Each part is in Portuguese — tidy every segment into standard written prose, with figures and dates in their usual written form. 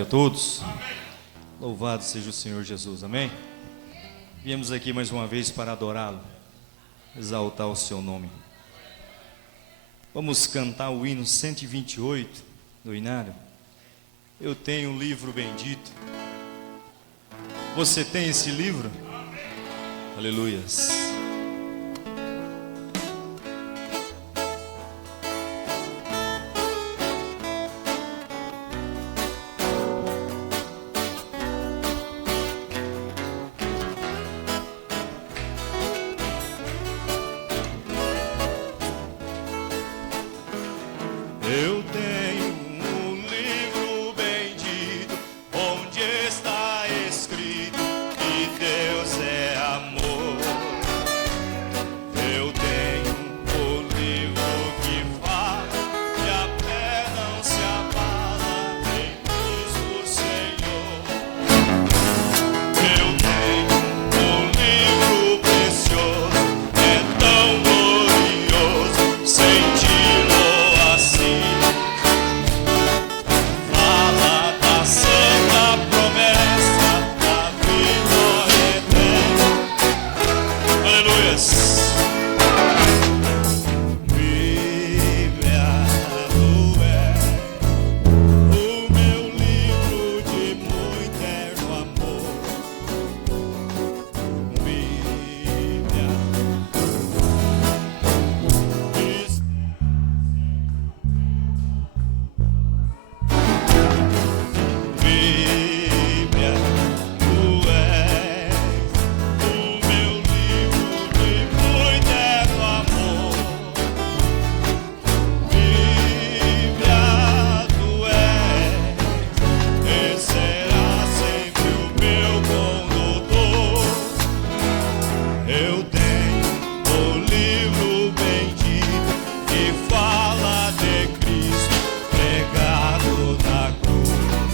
tarde a todos. Louvado seja o Senhor Jesus, amém? Viemos aqui mais uma vez para adorá-lo, exaltar o seu nome. Vamos cantar o hino 128 do Inário. Eu tenho um livro bendito. Você tem esse livro? Aleluias. Eu tenho um livro bendito, onde está escrito que Deus é amor. Eu tenho um livro que fala que a fé não se abala em luz do Senhor. Eu tenho um livro precioso, é tão glorioso senti-lo assim. Fala da santa promessa da vida eterna. Aleluias. Bíblia do o meu livro de muito eterno amor. Bíblia diz. Bíblia, tu és o meu livro de muito eterno amor. Bíblia, tu és e será sempre o meu condutor. Eu tenho o livro bendito que fala de Cristo pregado na cruz,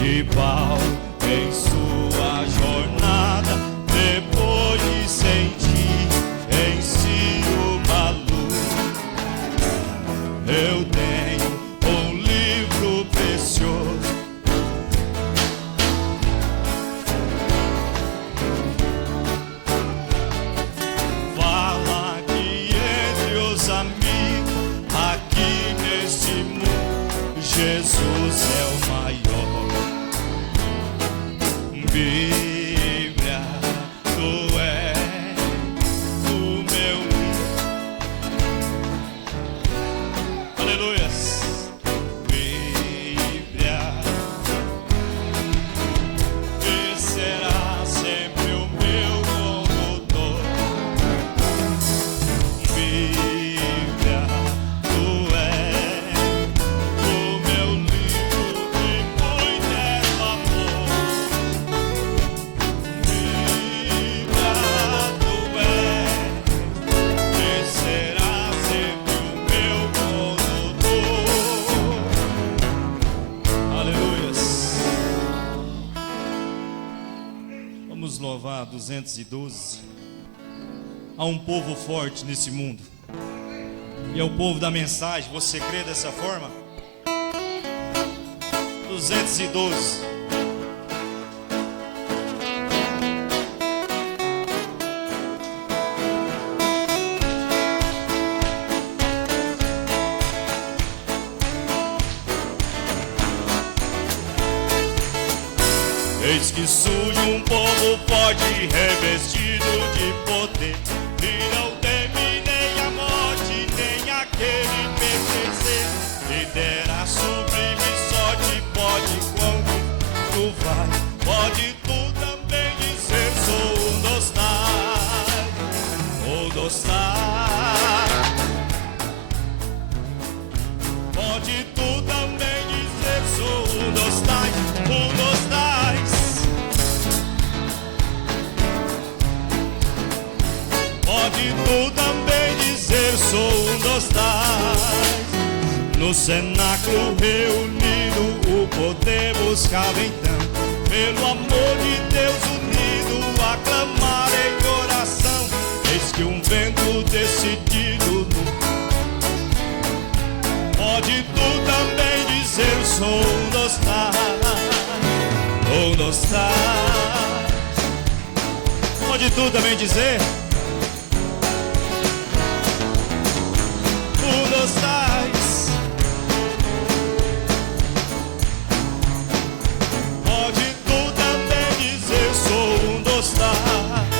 de Paulo em sua jornada, depois de sentir em si uma luz. Eu tenho um livro precioso, fala que entre os amigos aqui neste mundo, Jesus é o maior. Bíblia, tu és o meu livro. Aleluias. Bíblia, e será sempre o meu condutor. Bíblia, tu és o meu livro de muito eterno amor. Bíblia, tu és e será sempre o meu condutor. Aleluias. Vamos louvar 212. Há um povo forte nesse mundo, e é o povo da mensagem. Você crê dessa forma? 212. Eis que surge um povo forte, revestido de poder, e não teme nem a morte, nem aquele pertencer, e terá sublime sorte, pode quando tu vai, pode tu também dizer, sou um dos tais, um dos tais. Pode tu também dizer, sou um dos tais, um dos tais. Pode tu também dizer, sou um dos tais. No cenáculo reunido, o poder buscava então, pelo amor de Deus unido, aclamar em oração. Eis que um vento decidido pode tu também dizer, sou um dos estás? Pode tu também dizer. Onde estás? Pode tu também dizer, sou onde estás?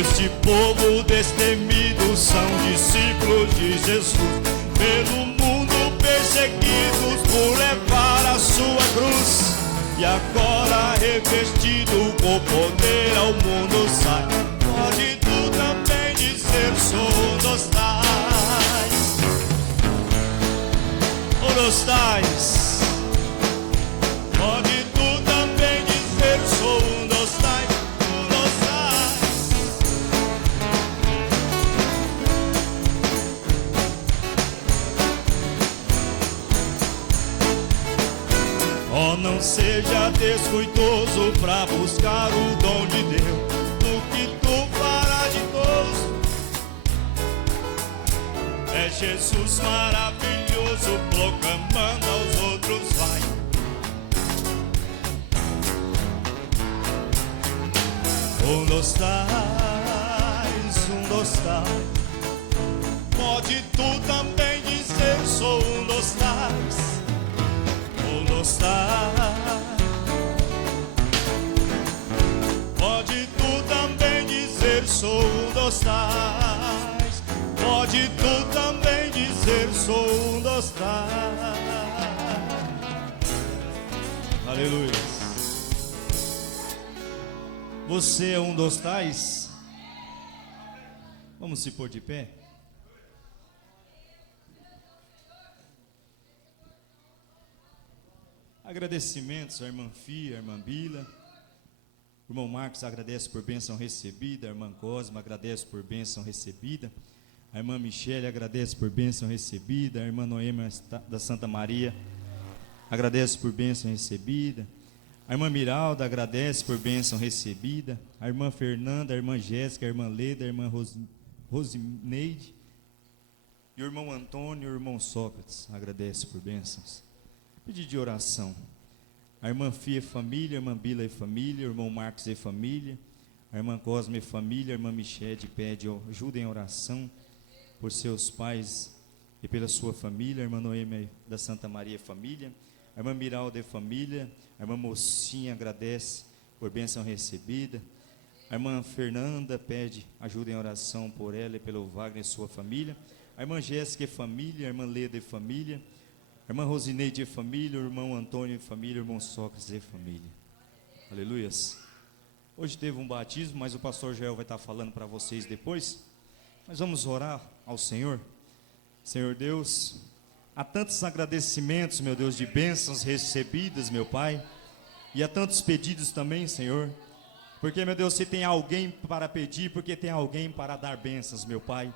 Este povo destemido são discípulos de Jesus, pelo mundo perseguidos por levar a sua cruz. E agora revestido com poder ao mundo sai. Pode tu também dizer, sou onde estás? Onde estás? Pode tu também dizer, sou onde estás? Onde estás? Oh, não seja descuidoso pra buscar o dom de Deus, do que tu fará de todos. É Jesus maravilhoso, proclamando aos outros vai. Onde estás? Onde estás? Pode tu também dizer, sou onde estás? Onde estás? Pode tu também dizer, sou onde estás? Pode tu também dizer, sou onde estás? Aleluia. Você é onde estás? Vamos se pôr de pé. Agradecimentos à irmã Fia, à irmã Bila. O irmão Marcos agradece por bênção recebida. A irmã Cosma agradece por bênção recebida. A irmã Michele agradece por bênção recebida. A irmã Noêmia da Santa Maria agradece por bênção recebida. A irmã Miralda agradece por bênção recebida. A irmã Fernanda, a irmã Jéssica, a irmã Leda, a irmã Rosineide. E o irmão Antônio e o irmão Sócrates agradece por bênçãos. Pedido de oração. A irmã Fia é família, a irmã Bila é família, o irmão Marcos é família, a irmã Cosme é família, a irmã Michele pede ajuda em oração por seus pais e pela sua família. A irmã Noêmia da Santa Maria é família, a irmã Miralda é família, a irmã Mocinha agradece por bênção recebida, a irmã Fernanda pede ajuda em oração por ela e pelo Wagner e sua família, a irmã Jéssica é família, a irmã Leda é família, a irmã Rosineide é família, o irmão Antônio é família, o irmão Sócrates é família. Aleluias. Hoje teve um batismo, mas o pastor Joel vai estar falando para vocês depois. Mas vamos orar ao Senhor. Senhor Deus, há tantos agradecimentos, meu Deus, de bênçãos recebidas, meu Pai. E há tantos pedidos também, Senhor. Porque, meu Deus, se tem alguém para pedir, porque tem alguém para dar bênçãos, meu Pai.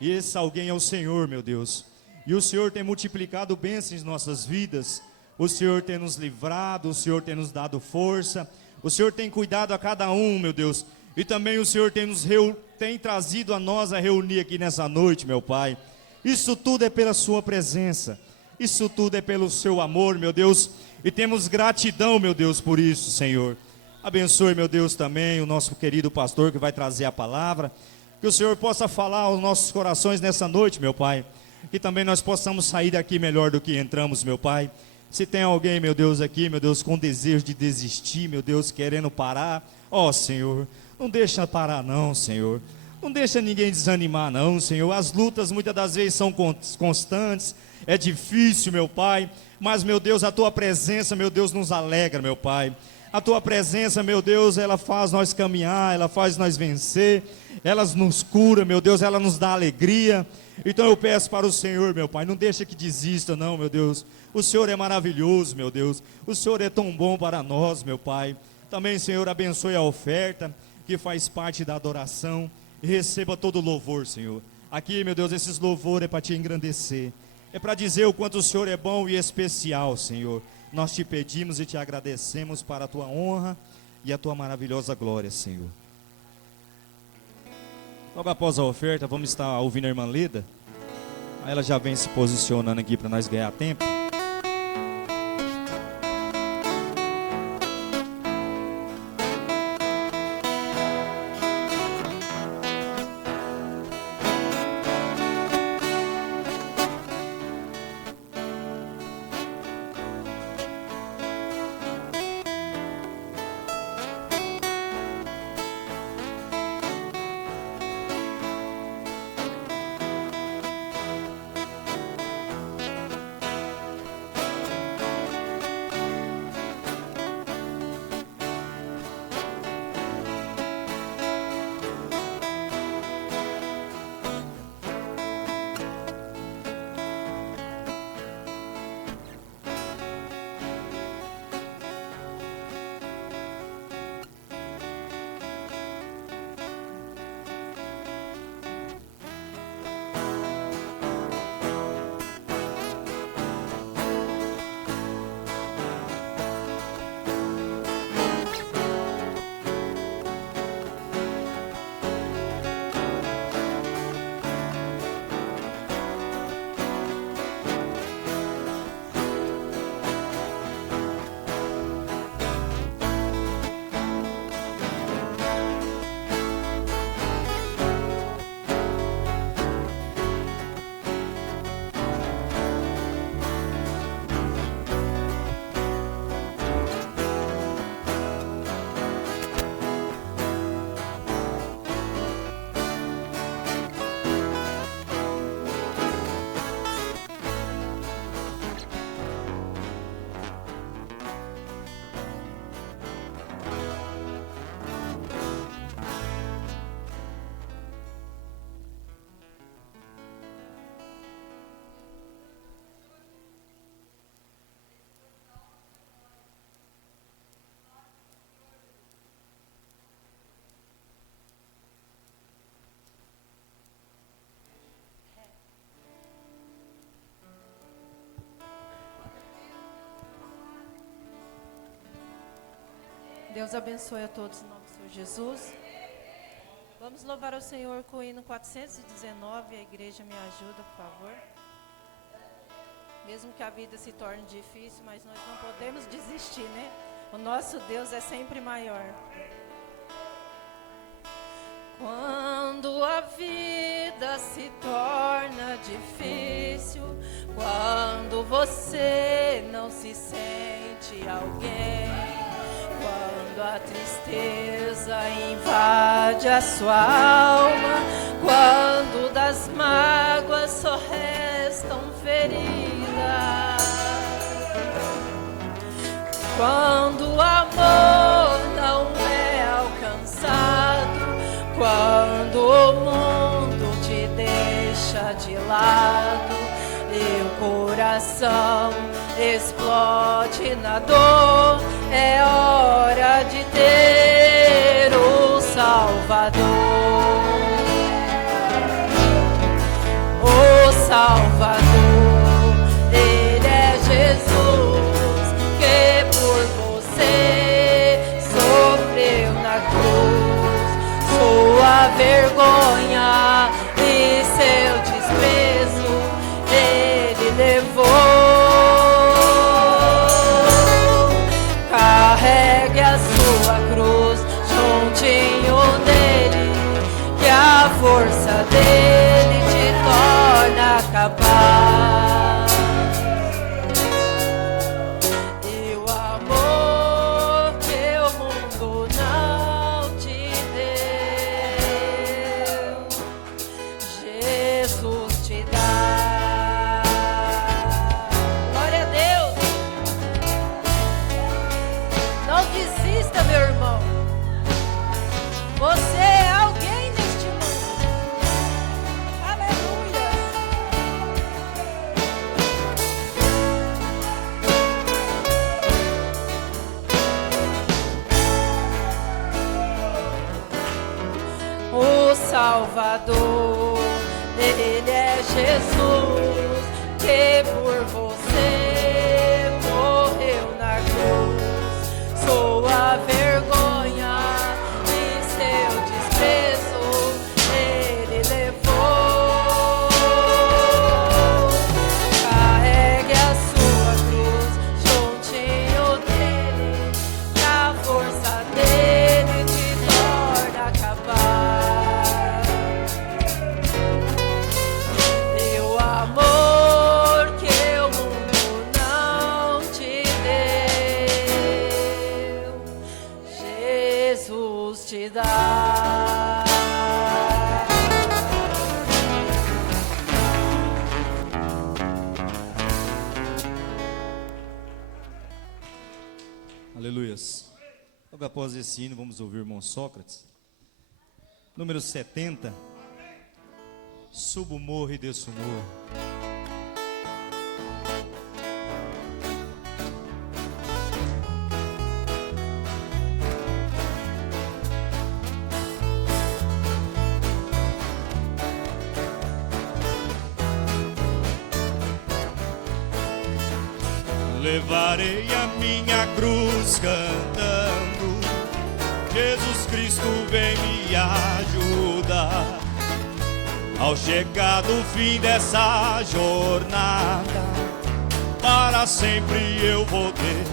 E esse alguém é o Senhor, meu Deus. E o Senhor tem multiplicado bênçãos em nossas vidas. O Senhor tem nos livrado, o Senhor tem nos dado força. O Senhor tem cuidado a cada um, meu Deus. E também o Senhor tem trazido a nós a reunir aqui nessa noite, meu Pai. Isso tudo é pela sua presença. Isso tudo é pelo seu amor, meu Deus. E temos gratidão, meu Deus, por isso, Senhor. Abençoe, meu Deus, também o nosso querido pastor que vai trazer a palavra. Que o Senhor possa falar aos nossos corações nessa noite, meu Pai. Que também nós possamos sair daqui melhor do que entramos, meu Pai. Se tem alguém, meu Deus, aqui, meu Deus, com desejo de desistir, meu Deus, querendo parar, ó Senhor, não deixa parar não, Senhor. Não deixa ninguém desanimar não, Senhor. As lutas muitas das vezes são constantes, é difícil, meu Pai. Mas, meu Deus, a Tua presença, meu Deus, nos alegra, meu Pai. A Tua presença, meu Deus, ela faz nós caminhar, ela faz nós vencer. Ela nos cura, meu Deus, ela nos dá alegria. Então eu peço para o Senhor, meu Pai, não deixa que desista não, meu Deus. O Senhor é maravilhoso, meu Deus. O Senhor é tão bom para nós, meu Pai. Também, Senhor, abençoe a oferta que faz parte da adoração. E receba todo o louvor, Senhor. Aqui, meu Deus, esses louvores é para te engrandecer. É para dizer o quanto o Senhor é bom e especial, Senhor. Nós te pedimos e te agradecemos para a tua honra e a tua maravilhosa glória, Senhor. Logo após a oferta, vamos estar ouvindo a irmã Leda. Aí ela já vem se posicionando aqui para nós ganhar tempo. Deus abençoe a todos em nome do Senhor Jesus. Vamos louvar ao Senhor com o hino 419. A igreja me ajuda, por favor. Mesmo que a vida se torne difícil, mas nós não podemos desistir, né? O nosso Deus é sempre maior. Quando a vida se torna difícil, quando você não se sente alguém, quando a tristeza invade a sua alma, quando das mágoas só restam feridas, quando o amor não é alcançado, quando o mundo te deixa de lado e o coração explode na dor, é hora de ter o Salvador. O Salvador, Ele é Jesus, que por você sofreu na cruz. Sua vergonha e seu desprezo Ele levou. Carregue a sua cruz juntinho dele, que a força dele te torna capaz. E o amor que o mundo não te deu, Jesus te dá. Glória a Deus. Não desista, meu irmão. Você é alguém neste mundo. Aleluia. O Salvador, Ele é Jesus, que por você morreu na cruz. Sua vergonha e seu desprezo Ele levou. Carregue a sua cruz juntinho dele, que a força dele te torna capaz. E o amor que o mundo não te deu, Jesus te dá. Aleluias. Logo após esse hino, vamos ouvir o irmão Sócrates. Número 70. Subo o morro e desço o morro. Levarei a minha cruz cantando, Jesus Cristo vem me ajudar. Ao chegar do fim dessa jornada, para sempre eu vou ter.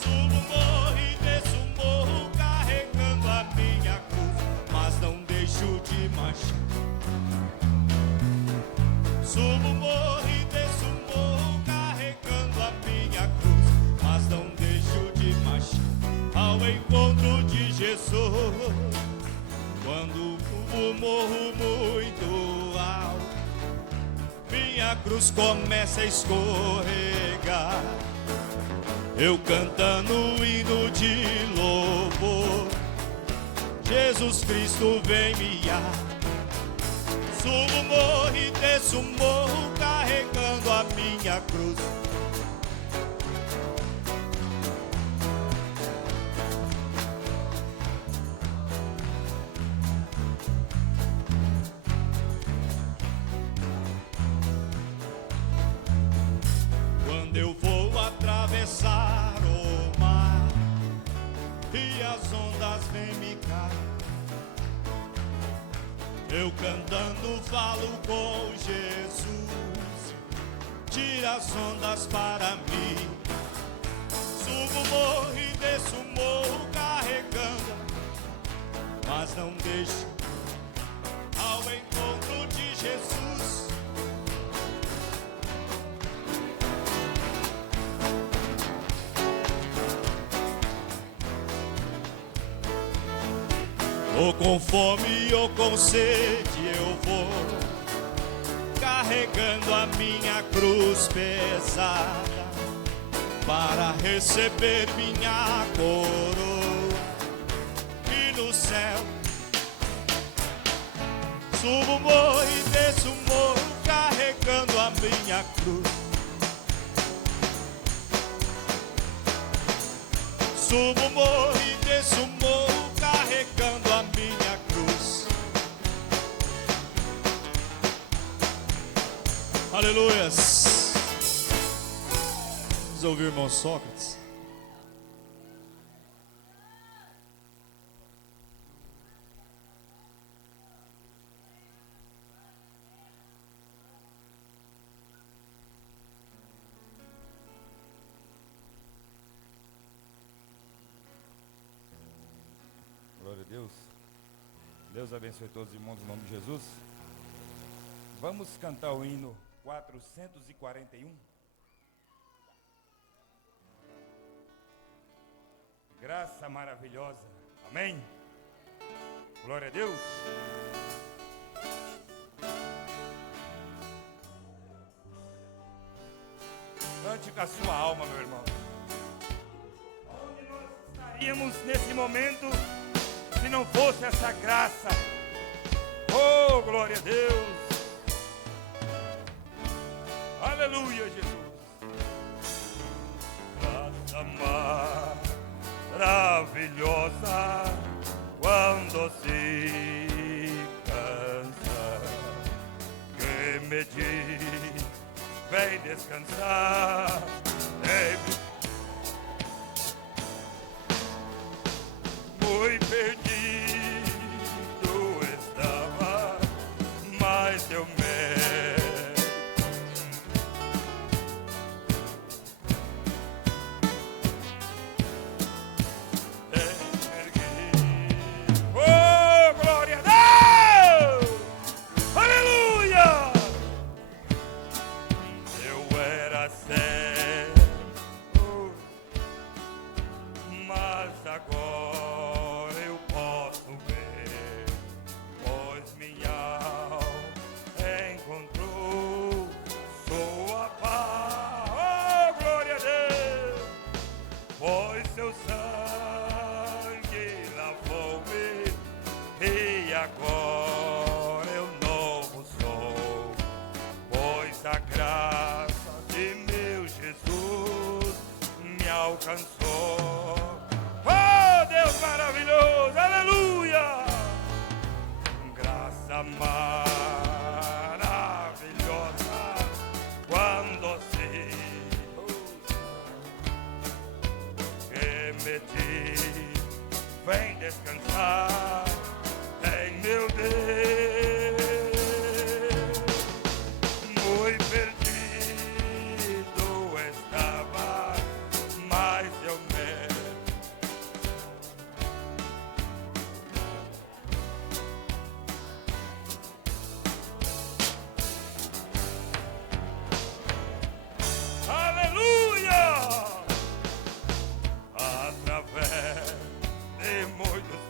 Subo o morro e desço o morro, carregando a minha cruz, mas não deixo de marchar. Subo o morro e desço o morro, carregando a minha cruz, mas não deixo de marchar ao encontro de Jesus. Quando o morro muito alto, minha cruz começa a escorregar. Eu cantando o hino de louvor, Jesus Cristo vem me ajudar. Subo o morro e desço o morro, carregando a minha cruz. Quando eu vou atravessar o mar, falo com Jesus, tira as ondas para mim. Subo o morro e desço o morro carregando, mas não deixo ao encontro de Jesus. Ou com fome ou com sede eu vou, carregando a minha cruz pesada, para receber minha coroa. E no céu subo o morro e desço o morro, carregando a minha cruz. Subo o morro e desço o morro, carregando a minha cruz. Aleluias. Vamos ouvir o irmão Sócrates. Glória a Deus. Deus abençoe todos os irmãos em nome de Jesus. Vamos cantar o hino 441. Graça maravilhosa. Amém. Glória a Deus. Cante com a sua alma, meu irmão. Onde nós estaríamos nesse momento se não fosse essa graça? Oh, glória a Deus. Aleluia, Jesus. Graça maravilhosa quando se cansa, que me diz, vem descansar. Muito perdido estava, mas eu me agora eu novo sou, pois a graça de meu Jesus me alcançou. Oh, Deus maravilhoso, aleluia! Graça maravilhosa quando se que me diz, vem descansar. Meu Deus, muito perdido estava, mas eu me aleluia! Através de muitos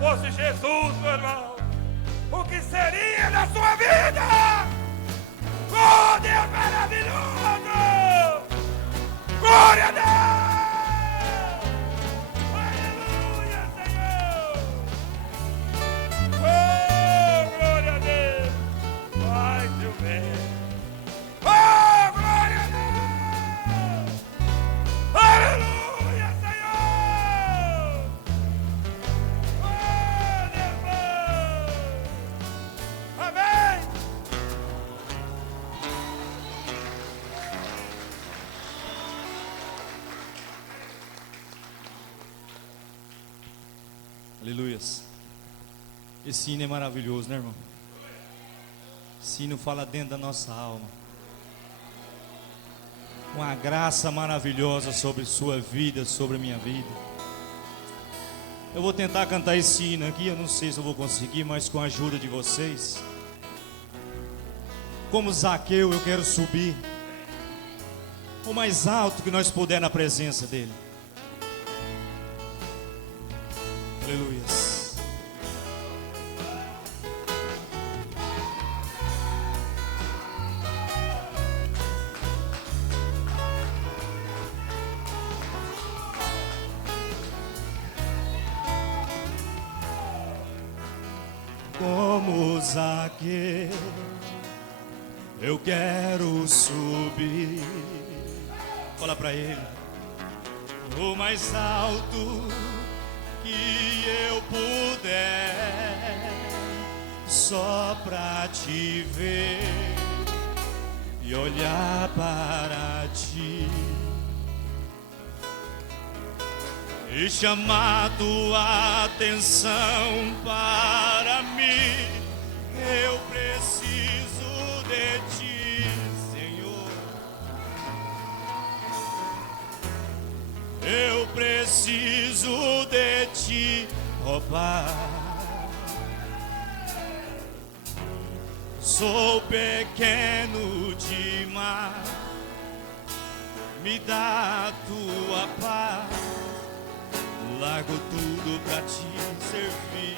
fosse Jesus, meu irmão, o que seria da sua vida? Oh, Deus maravilhoso! Glória a Deus! Aleluia, Senhor! Oh, glória a Deus! Ai, Deus meu! Oh, glória a Deus! Aleluia, Senhor! Oh, Deus! Amém! Aleluias. Esse hino é maravilhoso, né, irmão? Esse hino fala dentro da nossa alma. Uma graça maravilhosa sobre sua vida, sobre a minha vida. Eu vou tentar cantar esse hino aqui, eu não sei se eu vou conseguir, mas com a ajuda de vocês. Como Zaqueu, eu quero subir o mais alto que nós puder na presença dele. Aleluias. Como Zaqueu, eu quero subir. Fala pra ele. O mais alto que eu puder, só pra te ver e olhar para ti e chamar tua atenção para mim. Eu preciso de ti, Senhor. Eu preciso de ti, ó Pai. Sou pequeno demais, me dá a tua paz. Largo tudo pra te servir.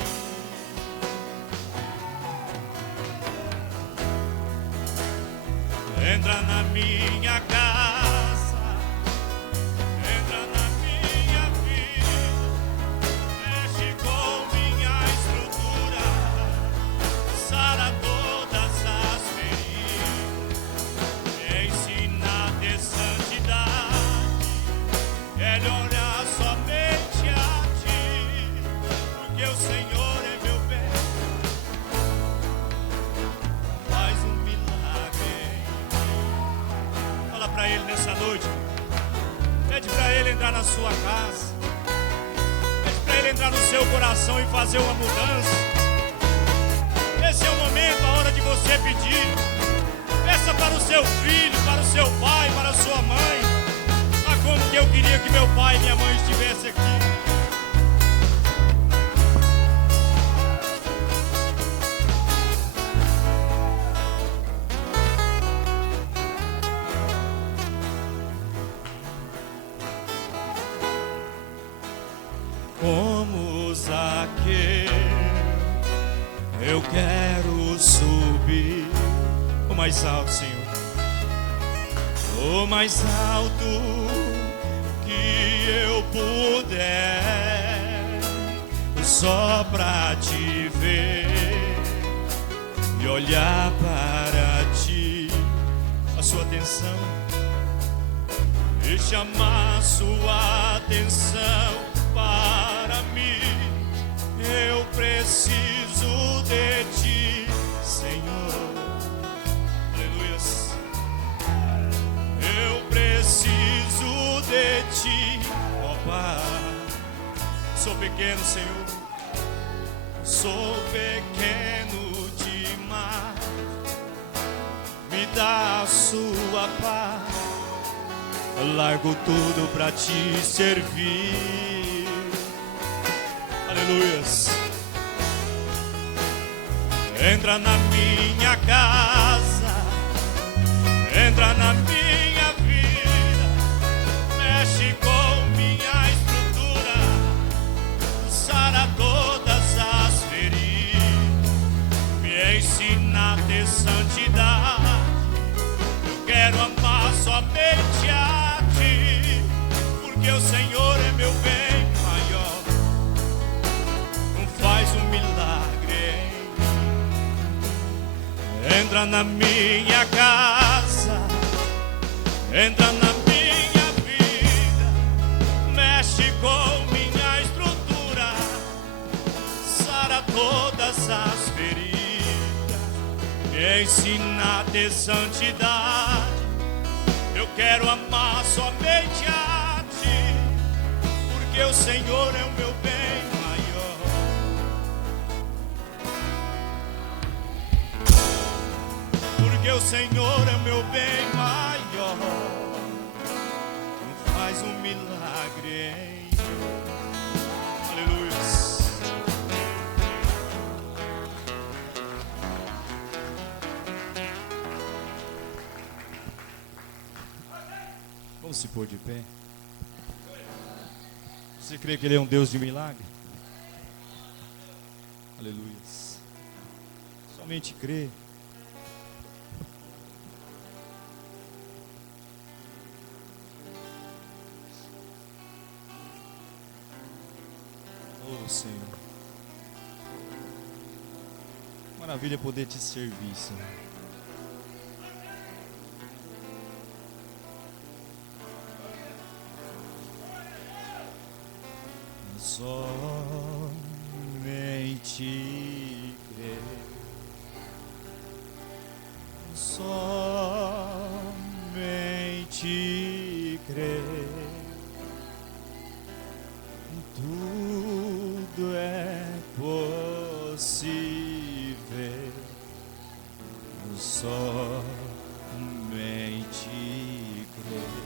Entra na minha casa, entra na minha vida, mexe com minha estrutura, sara todas as feridas, me ensina a ter santidade, quero olhar somente a ti, porque o Senhor é meu bem, faz um milagre. Fala pra Ele nessa noite, pede pra Ele entrar na sua casa, pede pra Ele entrar no seu coração e fazer uma mudança. Esse é o momento, a hora de você pedir. Peça para o seu filho, para o seu pai, para a sua mãe. Ah, como que eu queria que meu pai e minha mãe estivessem aqui. Como Zaqueu, eu quero subir o mais alto, Senhor, o mais alto que eu puder, só pra te ver e olhar para ti, a sua atenção e chamar sua atenção para mim. Eu preciso de ti, Senhor. Aleluias. Eu preciso de ti, ó Pai. Sou pequeno, Senhor. Sou pequeno demais. Me dá a sua paz. Largo tudo pra te servir. Aleluias. Entra na minha casa, entra na minha vida, mexe com minha estrutura, sara todas santidade. Eu quero amar somente a Ti, porque o Senhor é meu bem maior. Não faz um milagre em mim. Entra na minha casa, entra na minha vida, mexe com minha estrutura, sara todas as feridas, me ensina a ter santidade. Eu quero amar somente a Ti, porque o Senhor é o meu bem maior. Porque o Senhor é o meu bem maior. Não faz um milagre em mim. Aleluia. Vamos se pôr de pé. Você crê que Ele é um Deus de milagre? Aleluia. Somente crê. Oh, Senhor. Maravilha poder te servir, Senhor. Somente crer, somente crer, tudo é possível, somente crer.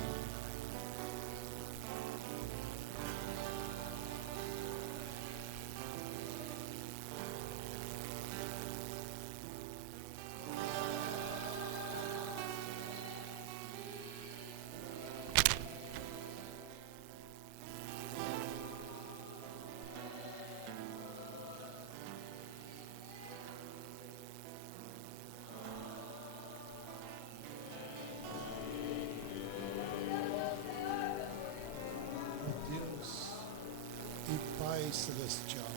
Pai Celestial,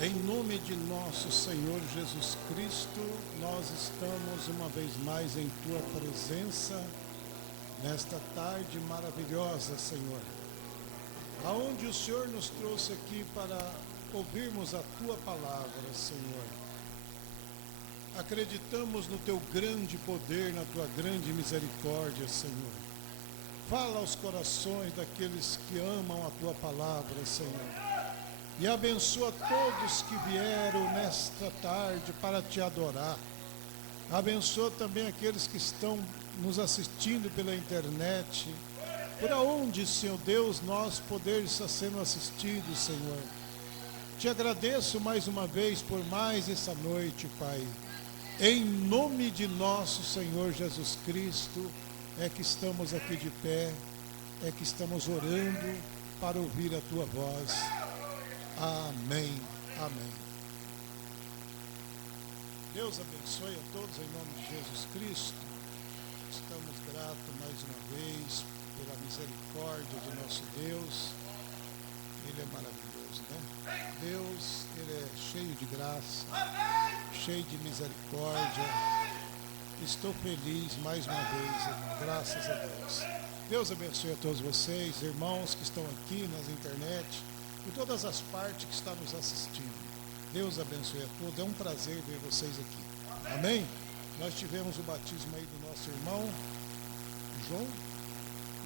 em nome de nosso Senhor Jesus Cristo, nós estamos uma vez mais em Tua presença, nesta tarde maravilhosa, Senhor, aonde o Senhor nos trouxe aqui para ouvirmos a Tua palavra, Senhor. Acreditamos no Teu grande poder, na Tua grande misericórdia, Senhor. Fala aos corações daqueles que amam a Tua palavra, Senhor. E abençoa todos que vieram nesta tarde para Te adorar. Abençoa também aqueles que estão nos assistindo pela internet. Por aonde, Senhor Deus, nós podermos estar sendo assistidos, Senhor. Te agradeço mais uma vez por mais essa noite, Pai. Em nome de nosso Senhor Jesus Cristo, é que estamos aqui de pé, é que estamos orando para ouvir a Tua voz. Amém, amém. Deus abençoe a todos em nome de Jesus Cristo. Estamos gratos mais uma vez pela misericórdia de nosso Deus. Ele é maravilhoso, né? Deus, Ele é cheio de graça, cheio de misericórdia. Estou feliz mais uma vez, irmão, graças a Deus. Deus abençoe a todos vocês, irmãos que estão aqui nas internet, por todas as partes que estão nos assistindo. Deus abençoe a todos, é um prazer ver vocês aqui. Amém? Nós tivemos o batismo aí do nosso irmão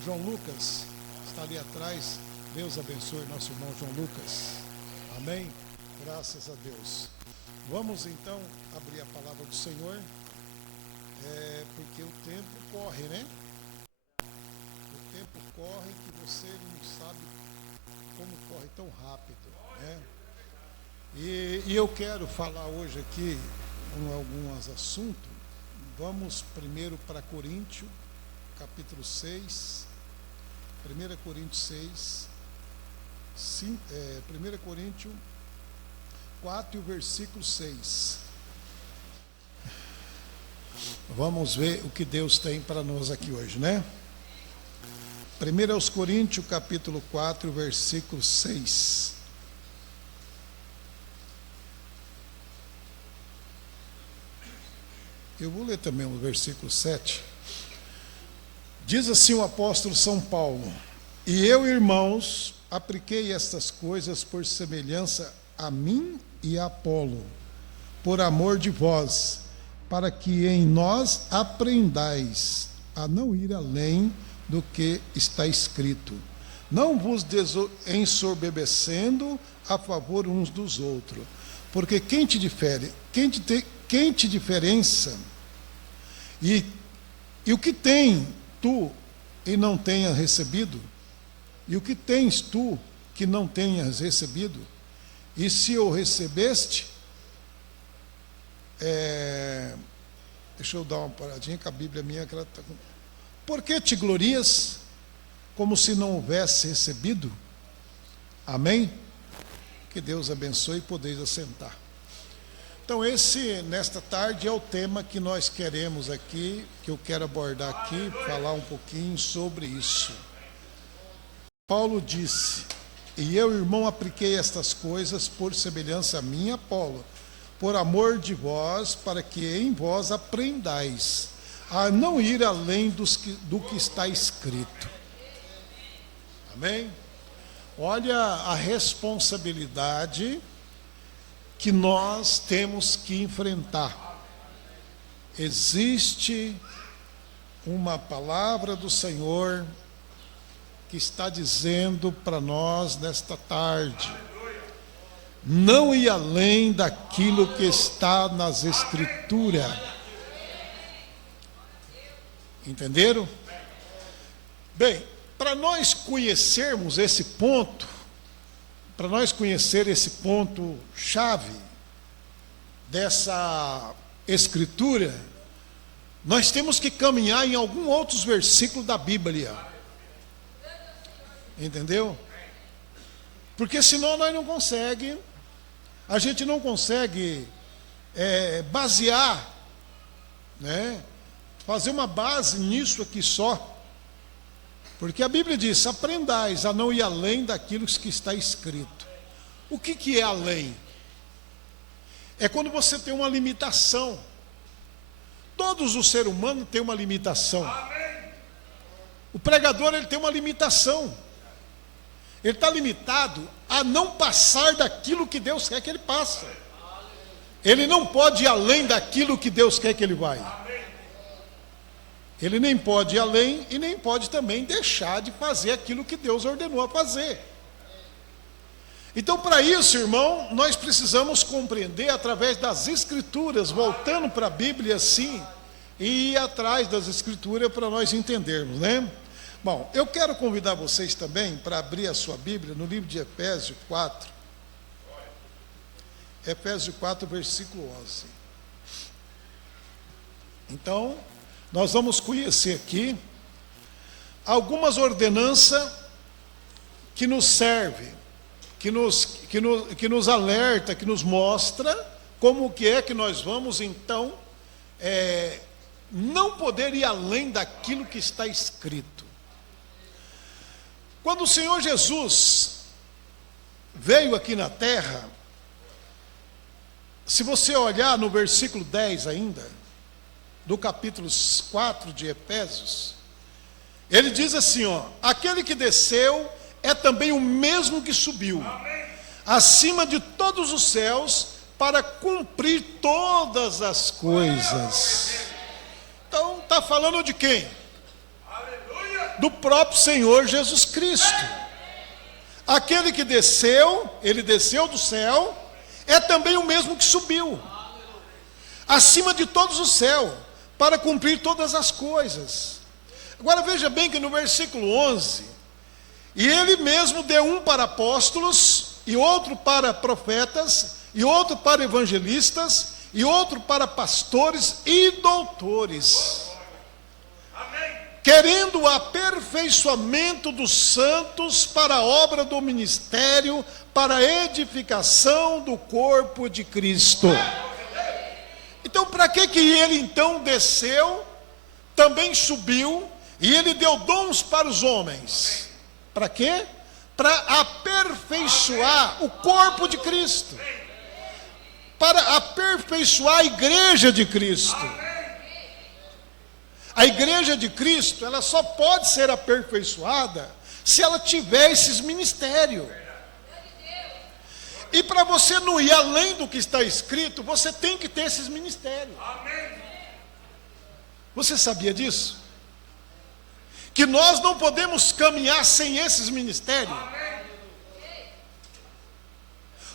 João Lucas, está ali atrás. Deus abençoe nosso irmão João Lucas. Amém? Graças a Deus. Vamos então abrir a palavra do Senhor. Porque o tempo corre, né? O tempo corre que você não sabe como corre tão rápido, né? E eu quero falar hoje aqui alguns assuntos. Vamos primeiro para Coríntios, capítulo 6. 1 Coríntios 6. 1 Coríntios 4 e o versículo 6. Vamos ver o que Deus tem para nós aqui hoje, né? 1 aos Coríntios, capítulo 4, versículo 6. Eu vou ler também o versículo 7. Diz assim o apóstolo São Paulo: e eu, irmãos, apliquei estas coisas por semelhança a mim e a Apolo, por amor de vós, para que em nós aprendais a não ir além do que está escrito, não vos ensoberbecendo a favor uns dos outros, porque quem te diferença, e o que tem tu e não tenhas recebido, e o que tens tu que não tenhas recebido, e se o recebeste, deixa eu dar uma paradinha com a Bíblia minha, que ela está com... Por que te glorias como se não houvesse recebido? Amém? Que Deus abençoe e podeis assentar. Então esse, nesta tarde, é o tema que nós queremos aqui, que eu quero abordar aqui, falar um pouquinho sobre isso. Paulo disse: e eu, irmão, apliquei estas coisas por semelhança a mim, Apolo, por amor de vós, para que em vós aprendais a não ir além do que está escrito. Amém? Olha a responsabilidade que nós temos que enfrentar. Existe uma palavra do Senhor que está dizendo para nós nesta tarde: não ir além daquilo que está nas Escrituras. Entenderam? Bem, para nós conhecermos esse ponto, para nós conhecer esse ponto chave dessa Escritura, nós temos que caminhar em alguns outros versículos da Bíblia. Entendeu? Porque senão nós não conseguimos, a gente não consegue basear, né? Fazer uma base nisso aqui só. Porque a Bíblia diz: aprendais a não ir além daquilo que está escrito. O que é além? É quando você tem uma limitação. Todos os seres humanos têm uma limitação. O pregador, ele tem uma limitação. Ele está limitado a não passar daquilo que Deus quer que ele passe. Ele não pode ir além daquilo que Deus quer que ele vá. Ele nem pode ir além e nem pode também deixar de fazer aquilo que Deus ordenou a fazer. Então, para isso, irmão, nós precisamos compreender através das Escrituras, voltando para a Bíblia, sim, e ir atrás das Escrituras para nós entendermos, né? Bom, eu quero convidar vocês também para abrir a sua Bíblia no livro de Efésios 4. Efésios 4, versículo 11. Então, nós vamos conhecer aqui algumas ordenanças que nos servem, que nos alerta, que nos mostra como que é que nós vamos, então, não poder ir além daquilo que está escrito. Quando o Senhor Jesus veio aqui na terra, se você olhar no versículo 10 ainda, do capítulo 4 de Efésios, ele diz assim, ó: aquele que desceu é também o mesmo que subiu, acima de todos os céus, para cumprir todas as coisas. Então, está falando de quem? Do próprio Senhor Jesus Cristo. Aquele que desceu, ele desceu do céu, é também o mesmo que subiu, acima de todos os céus, para cumprir todas as coisas. Agora veja bem que no versículo 11, e ele mesmo deu um para apóstolos, e outro para profetas, e outro para evangelistas, e outro para pastores e doutores, querendo o aperfeiçoamento dos santos para a obra do ministério, para a edificação do corpo de Cristo. Então, para que ele então desceu, também subiu, e ele deu dons para os homens? Para quê? Para aperfeiçoar o corpo de Cristo, para aperfeiçoar a igreja de Cristo. A igreja de Cristo, ela só pode ser aperfeiçoada se ela tiver esses ministérios. E para você não ir além do que está escrito, você tem que ter esses ministérios. Você sabia disso? Que nós não podemos caminhar sem esses ministérios.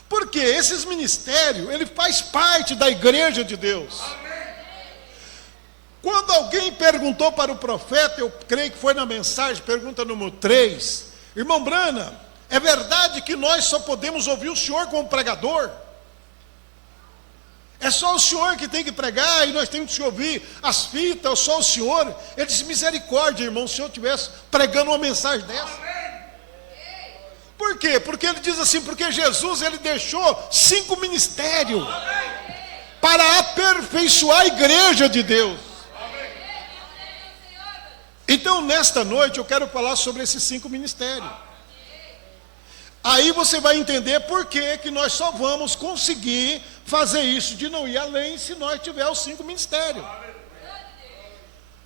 Porque esses ministérios, ele faz parte da igreja de Deus. Quando alguém perguntou para o profeta, eu creio que foi na mensagem, pergunta número 3, irmão Brana, é verdade que nós só podemos ouvir o senhor como pregador? É só o senhor que tem que pregar e nós temos que ouvir as fitas, só o senhor? Ele disse, misericórdia, irmão, se o senhor estivesse pregando uma mensagem dessa. Por quê? Porque ele diz assim, porque Jesus, ele deixou 5 ministérios para aperfeiçoar a igreja de Deus. Então, nesta noite, eu quero falar sobre esses 5 ministérios. Aí você vai entender por que nós só vamos conseguir fazer isso de não ir além se nós tivermos os 5 ministérios.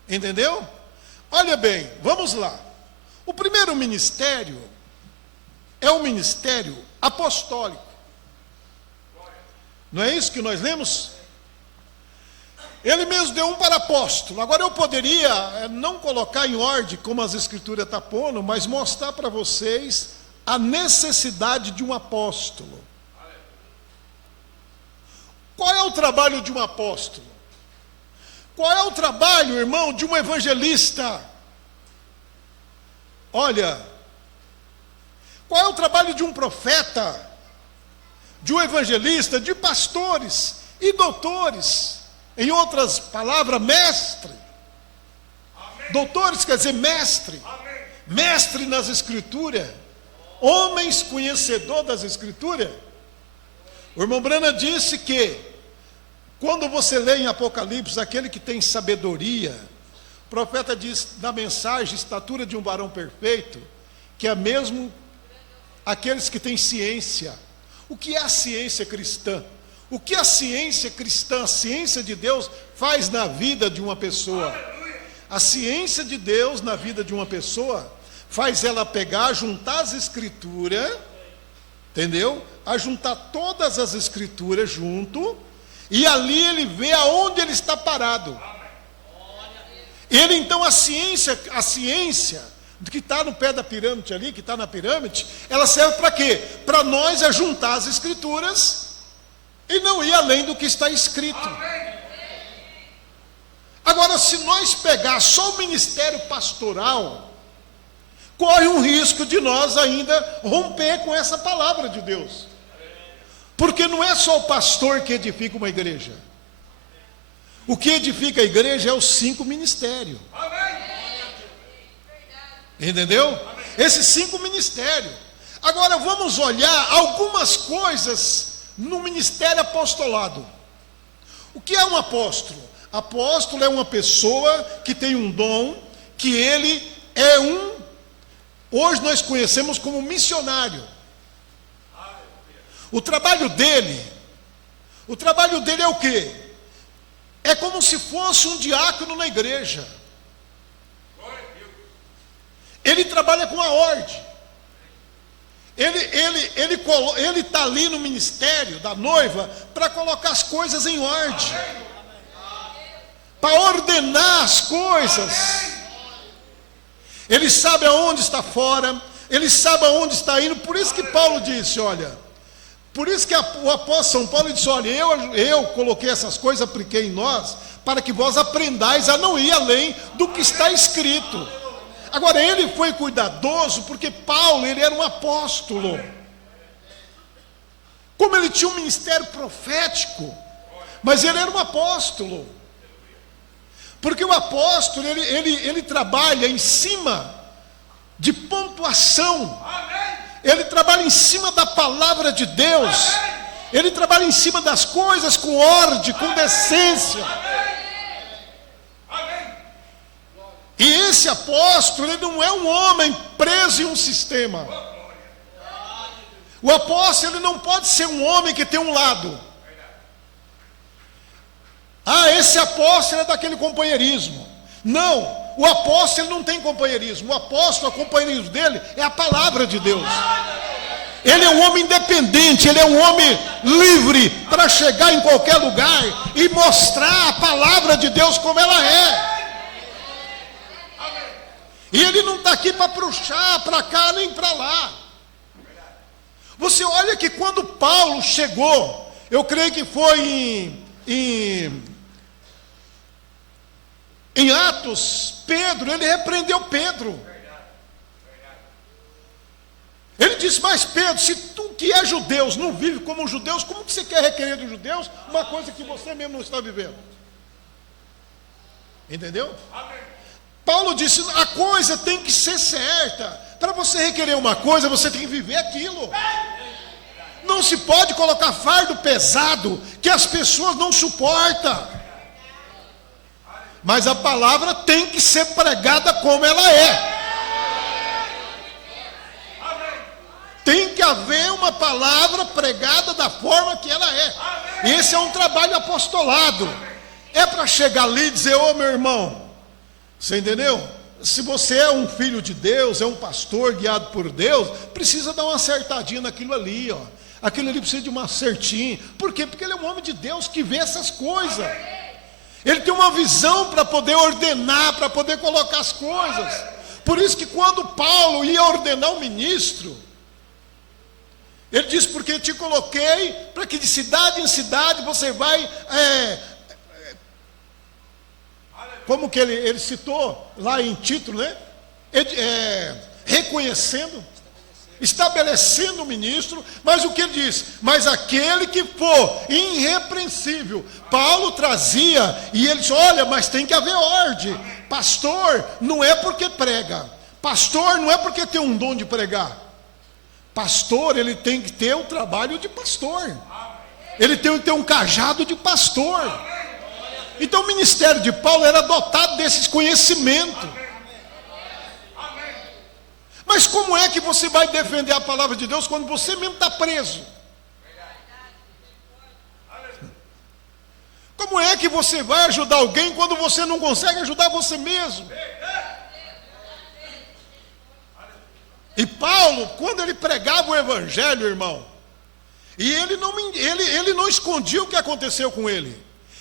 Entendeu? Olha bem, vamos lá. O primeiro ministério é o ministério apostólico. Não é isso que nós lemos? Ele mesmo deu um para apóstolo. Agora eu poderia não colocar em ordem como as escrituras estão pondo, mas mostrar para vocês a necessidade de um apóstolo. Qual é o trabalho de um apóstolo? Qual é o trabalho, irmão, de um evangelista? Olha, qual é o trabalho de um profeta, de um evangelista, de pastores e doutores? Em outras palavras, mestre. Amém. Doutores quer dizer mestre. Amém. Mestre nas escrituras. Homens conhecedor das escrituras. O irmão Brana disse que, quando você lê em Apocalipse, aquele que tem sabedoria, o profeta diz na mensagem, estatura de um varão perfeito, que é mesmo aqueles que têm ciência. O que é a ciência cristã? O que a ciência cristã, a ciência de Deus, faz na vida de uma pessoa? A ciência de Deus na vida de uma pessoa faz ela pegar, juntar as escrituras, entendeu? A juntar todas as escrituras junto, e ali ele vê aonde ele está parado. Ele então, a ciência que está no pé da pirâmide ali, que está na pirâmide, ela serve para quê? Para nós é juntar as escrituras e não ir além do que está escrito. Agora, se nós pegar só o ministério pastoral, corre um risco de nós ainda romper com essa palavra de Deus. Porque não é só o pastor que edifica uma igreja. O que edifica a igreja é os 5 ministérios. Entendeu? Esses 5 ministérios. Agora vamos olhar algumas coisas no ministério apostolado. O que é um apóstolo? Apóstolo é uma pessoa que tem um dom, que ele é hoje nós conhecemos como missionário. O trabalho dele é o quê? É como se fosse um diácono na igreja. Ele trabalha com a ordem. Ele está ali no ministério da noiva para colocar as coisas em ordem, para ordenar as coisas. Ele sabe aonde está fora, ele sabe aonde está indo. Por isso que Paulo disse, olha, por isso que o apóstolo São Paulo disse, olha, eu coloquei essas coisas, apliquei em nós, para que vós aprendais a não ir além do que está escrito. Agora, ele foi cuidadoso, porque Paulo, ele era um apóstolo. Como ele tinha um ministério profético, mas ele era um apóstolo. Porque o apóstolo, ele trabalha em cima de pontuação. Ele trabalha em cima da palavra de Deus. Ele trabalha em cima das coisas com ordem, com decência. E esse apóstolo, ele não é um homem preso em um sistema. O apóstolo, ele não pode ser um homem que tem um lado. Ah, esse apóstolo é daquele companheirismo. Não, o apóstolo ele não tem companheirismo. O apóstolo, o companheirismo dele é a palavra de Deus. Ele é um homem independente, ele é um homem livre para chegar em qualquer lugar e mostrar a palavra de Deus como ela é. E ele não está aqui para puxar para cá nem para lá. Você olha que quando Paulo chegou, eu creio que foi em Atos, Pedro, ele repreendeu Pedro. Ele disse, mas Pedro, se tu que é judeus não vive como judeus, como que você quer requerer dos judeus uma coisa que você mesmo não está vivendo? Entendeu? Paulo disse, a coisa tem que ser certa. Para você requerer uma coisa, você tem que viver aquilo. Não se pode colocar fardo pesado que as pessoas não suportam. Mas a palavra tem que ser pregada como ela é. Tem que haver uma palavra pregada da forma que ela é. Esse é um trabalho apostolado. É para chegar ali e dizer, ô meu irmão, você entendeu? Se você é um filho de Deus, é um pastor guiado por Deus, precisa dar uma acertadinha naquilo ali, ó. Aquilo ali precisa de uma acertinha. Por quê? Porque ele é um homem de Deus que vê essas coisas. Ele tem uma visão para poder ordenar, para poder colocar as coisas. Por isso que quando Paulo ia ordenar um ministro, ele diz, porque eu te coloquei para que de cidade em cidade você vai, como que ele citou lá em título, né? Reconhecendo, estabelecendo o ministro, mas o que ele diz? Mas aquele que for irrepreensível. Paulo trazia, e ele disse, olha, mas tem que haver ordem. Pastor não é porque prega, pastor não é porque tem um dom de pregar. Pastor, ele tem que ter o trabalho de pastor. Ele tem que ter um cajado de pastor. Então o ministério de Paulo era dotado desses conhecimentos. Mas como é que você vai defender a palavra de Deus quando você mesmo está preso? Como é que você vai ajudar alguém quando você não consegue ajudar você mesmo? E Paulo, quando ele pregava o evangelho, irmão, e ele não escondia o que aconteceu com ele.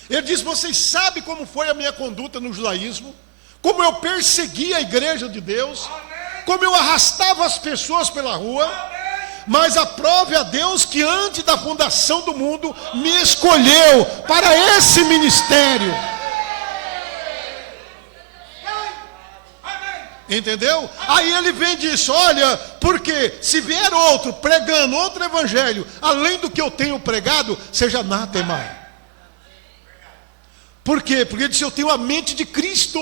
Ele diz, vocês sabem como foi a minha conduta no judaísmo, como eu persegui a igreja de Deus, como eu arrastava as pessoas pela rua, mas aprove a Deus que antes da fundação do mundo me escolheu para esse ministério. Entendeu? Aí ele vem e diz, olha, porque se vier outro pregando outro evangelho, além do que eu tenho pregado, seja anátema. Por quê? Porque ele disse, eu tenho a mente de Cristo.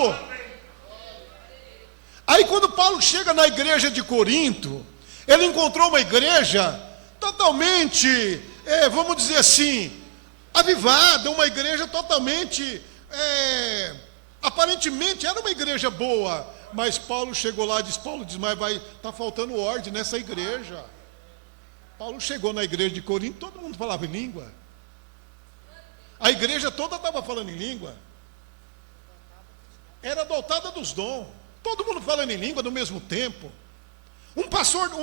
Aí quando Paulo chega na igreja de Corinto, ele encontrou uma igreja totalmente, vamos dizer assim, avivada, uma igreja totalmente, aparentemente era uma igreja boa. Mas Paulo chegou lá e disse, mas está faltando ordem nessa igreja. Paulo chegou na igreja de Corinto, todo mundo falava em língua. A igreja toda estava falando em língua. Era dotada dos dons. Todo mundo falando em língua no mesmo tempo. Um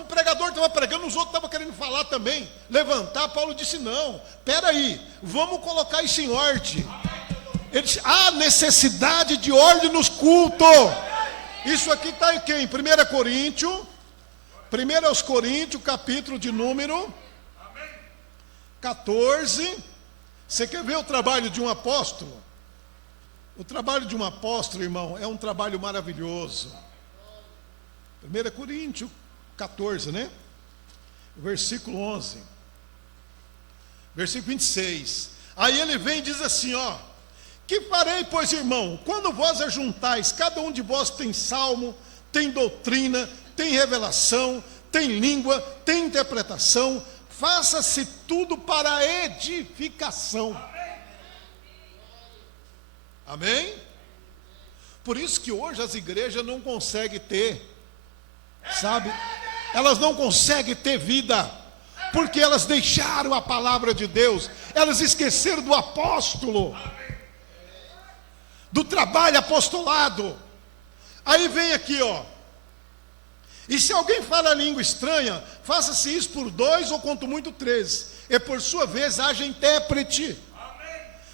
pregador estava pregando, os outros estavam querendo falar também. Levantar, Paulo disse, não, espera aí, vamos colocar isso em ordem. Ele disse, há necessidade de ordem nos cultos. Isso aqui está em quem? 1 Coríntios, capítulo de número 14. Você quer ver o trabalho de um apóstolo? O trabalho de um apóstolo, irmão, é um trabalho maravilhoso. 1 Coríntios 14, né? Versículo 11. Versículo 26. Aí ele vem e diz assim, ó. Que farei, pois, irmão, quando vós ajuntais, cada um de vós tem salmo, tem doutrina, tem revelação, tem língua, tem interpretação, faça-se tudo para a edificação. Amém? Por isso que hoje as igrejas não conseguem ter, sabe? Elas não conseguem ter vida, porque elas deixaram a palavra de Deus, elas esqueceram do apóstolo, do trabalho apostolado. Aí vem aqui, ó. E se alguém fala língua estranha, faça-se isso por 2 ou quanto muito 3, e por sua vez haja intérprete.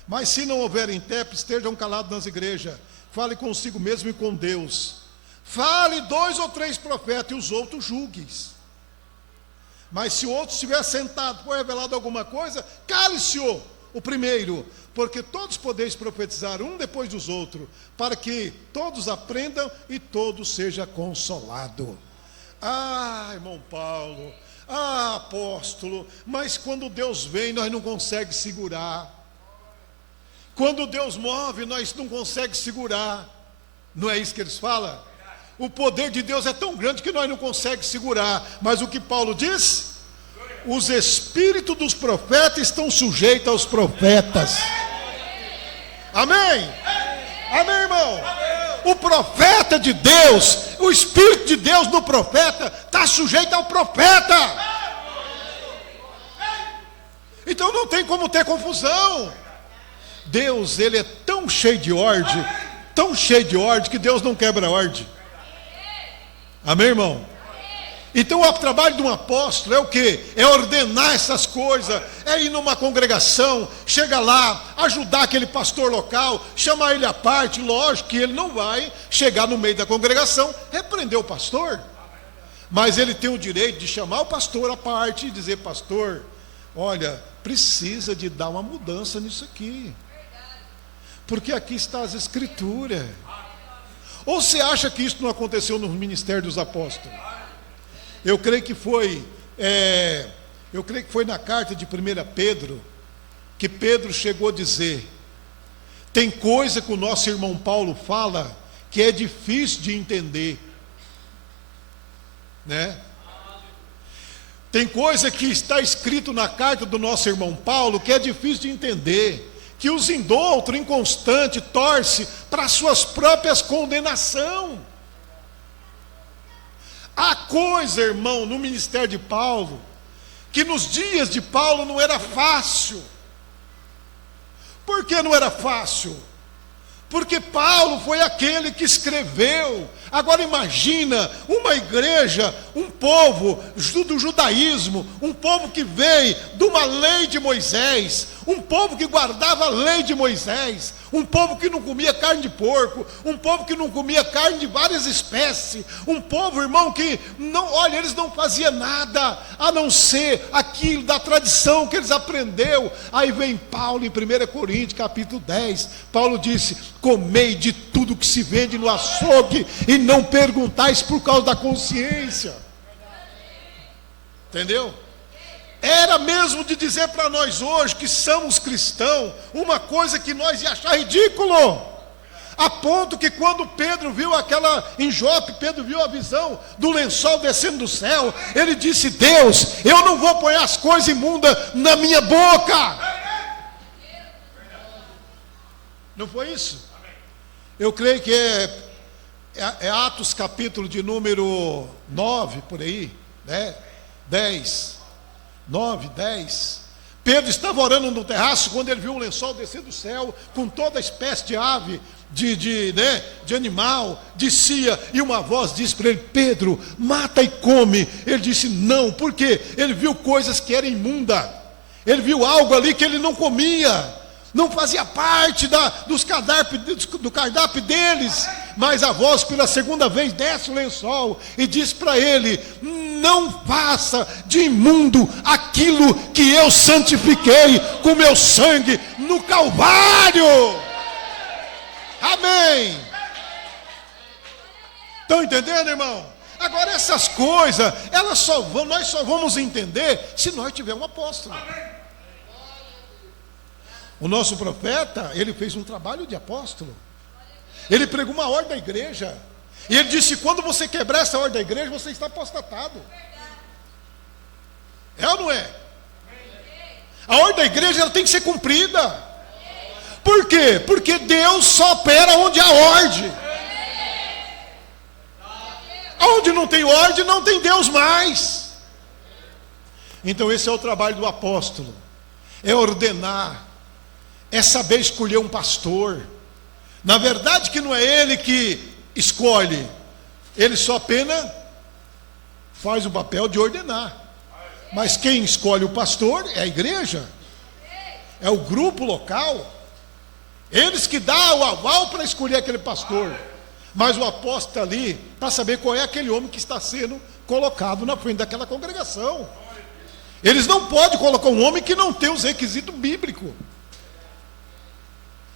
Mas se não houver intérprete, estejam calados nas igrejas, fale consigo mesmo e com Deus. Fale 2 ou 3 profetas e os outros julgues. Mas se o outro estiver sentado, for revelado alguma coisa, cale-se o primeiro, porque todos podeis profetizar um depois dos outros, para que todos aprendam e todos sejam consolados. Ah, irmão Paulo, ah, apóstolo, mas quando Deus vem, nós não conseguimos segurar. Quando Deus move, nós não conseguimos segurar. Não é isso que eles falam? O poder de Deus é tão grande que nós não conseguimos segurar. Mas o que Paulo diz? Os espíritos dos profetas estão sujeitos aos profetas. Amém? Amém, irmão? O profeta de Deus, o Espírito de Deus no profeta, está sujeito ao profeta. Então não tem como ter confusão. Deus, ele é tão cheio de ordem, que Deus não quebra a ordem. Amém, irmão? Então o trabalho de um apóstolo é o quê? É ordenar essas coisas, é ir numa congregação, chega lá, ajudar aquele pastor local, chamar ele à parte. Lógico que ele não vai chegar no meio da congregação, repreender o pastor, mas ele tem o direito de chamar o pastor à parte e dizer: pastor, olha, precisa de dar uma mudança nisso aqui, porque aqui está as escrituras. Ou você acha que isso não aconteceu no ministério dos apóstolos? Eu creio que foi na carta de 1 Pedro, que Pedro chegou a dizer: tem coisa que o nosso irmão Paulo fala que é difícil de entender, né? Tem coisa que está escrito na carta do nosso irmão Paulo que é difícil de entender, que os indoutos, inconstante, torce para suas próprias condenação. Há coisa, irmão, no ministério de Paulo, que nos dias de Paulo não era fácil. Por que não era fácil? Porque Paulo foi aquele que escreveu. Agora imagina uma igreja, um povo do judaísmo, um povo que veio de uma lei de Moisés, um povo que guardava a lei de Moisés, um povo que não comia carne de porco, um povo que não comia carne de várias espécies, um povo, irmão, que não, olha, eles não faziam nada a não ser aquilo da tradição que eles aprendeu. Aí vem Paulo em 1 Coríntios capítulo 10, Paulo disse: comei de tudo que se vende no açougue e não perguntais por causa da consciência. Entendeu? Era mesmo de dizer para nós hoje que somos cristãos, uma coisa que nós ia achar ridículo, a ponto que quando Pedro viu em Jope, Pedro viu a visão do lençol descendo do céu, ele disse: Deus, eu não vou pôr as coisas imundas na minha boca. Não foi isso? Eu creio que é Atos capítulo de número 9, por aí, né? 9, 10. Pedro estava orando no terraço quando ele viu um lençol descer do céu com toda espécie de ave, de animal, descia, e uma voz disse para ele: Pedro, mata e come. Ele disse: não, porque ele viu coisas que eram imundas, ele viu algo ali que ele não comia, não fazia parte do cardápio deles. Mas a voz pela segunda vez desce o lençol e diz para ele: não faça de imundo aquilo que eu santifiquei com meu sangue no Calvário. Amém. Estão entendendo, irmão? Agora essas coisas, nós só vamos entender se nós tivermos um apóstolo. O nosso profeta, ele fez um trabalho de apóstolo. Ele pregou uma ordem da igreja. E ele disse: quando você quebrar essa ordem da igreja, você está apostatado. É ou não é? A ordem da igreja ela tem que ser cumprida. Por quê? Porque Deus só opera onde há ordem. Onde não tem ordem, não tem Deus mais. Então esse é o trabalho do apóstolo. É ordenar. É saber escolher um pastor. Na verdade que não é ele que escolhe. Ele só apenas faz o papel de ordenar. Mas quem escolhe o pastor é a igreja. É o grupo local. Eles que dão o aval para escolher aquele pastor. Mas o apóstolo está ali para saber qual é aquele homem que está sendo colocado na frente daquela congregação. Eles não podem colocar um homem que não tem os requisitos bíblicos.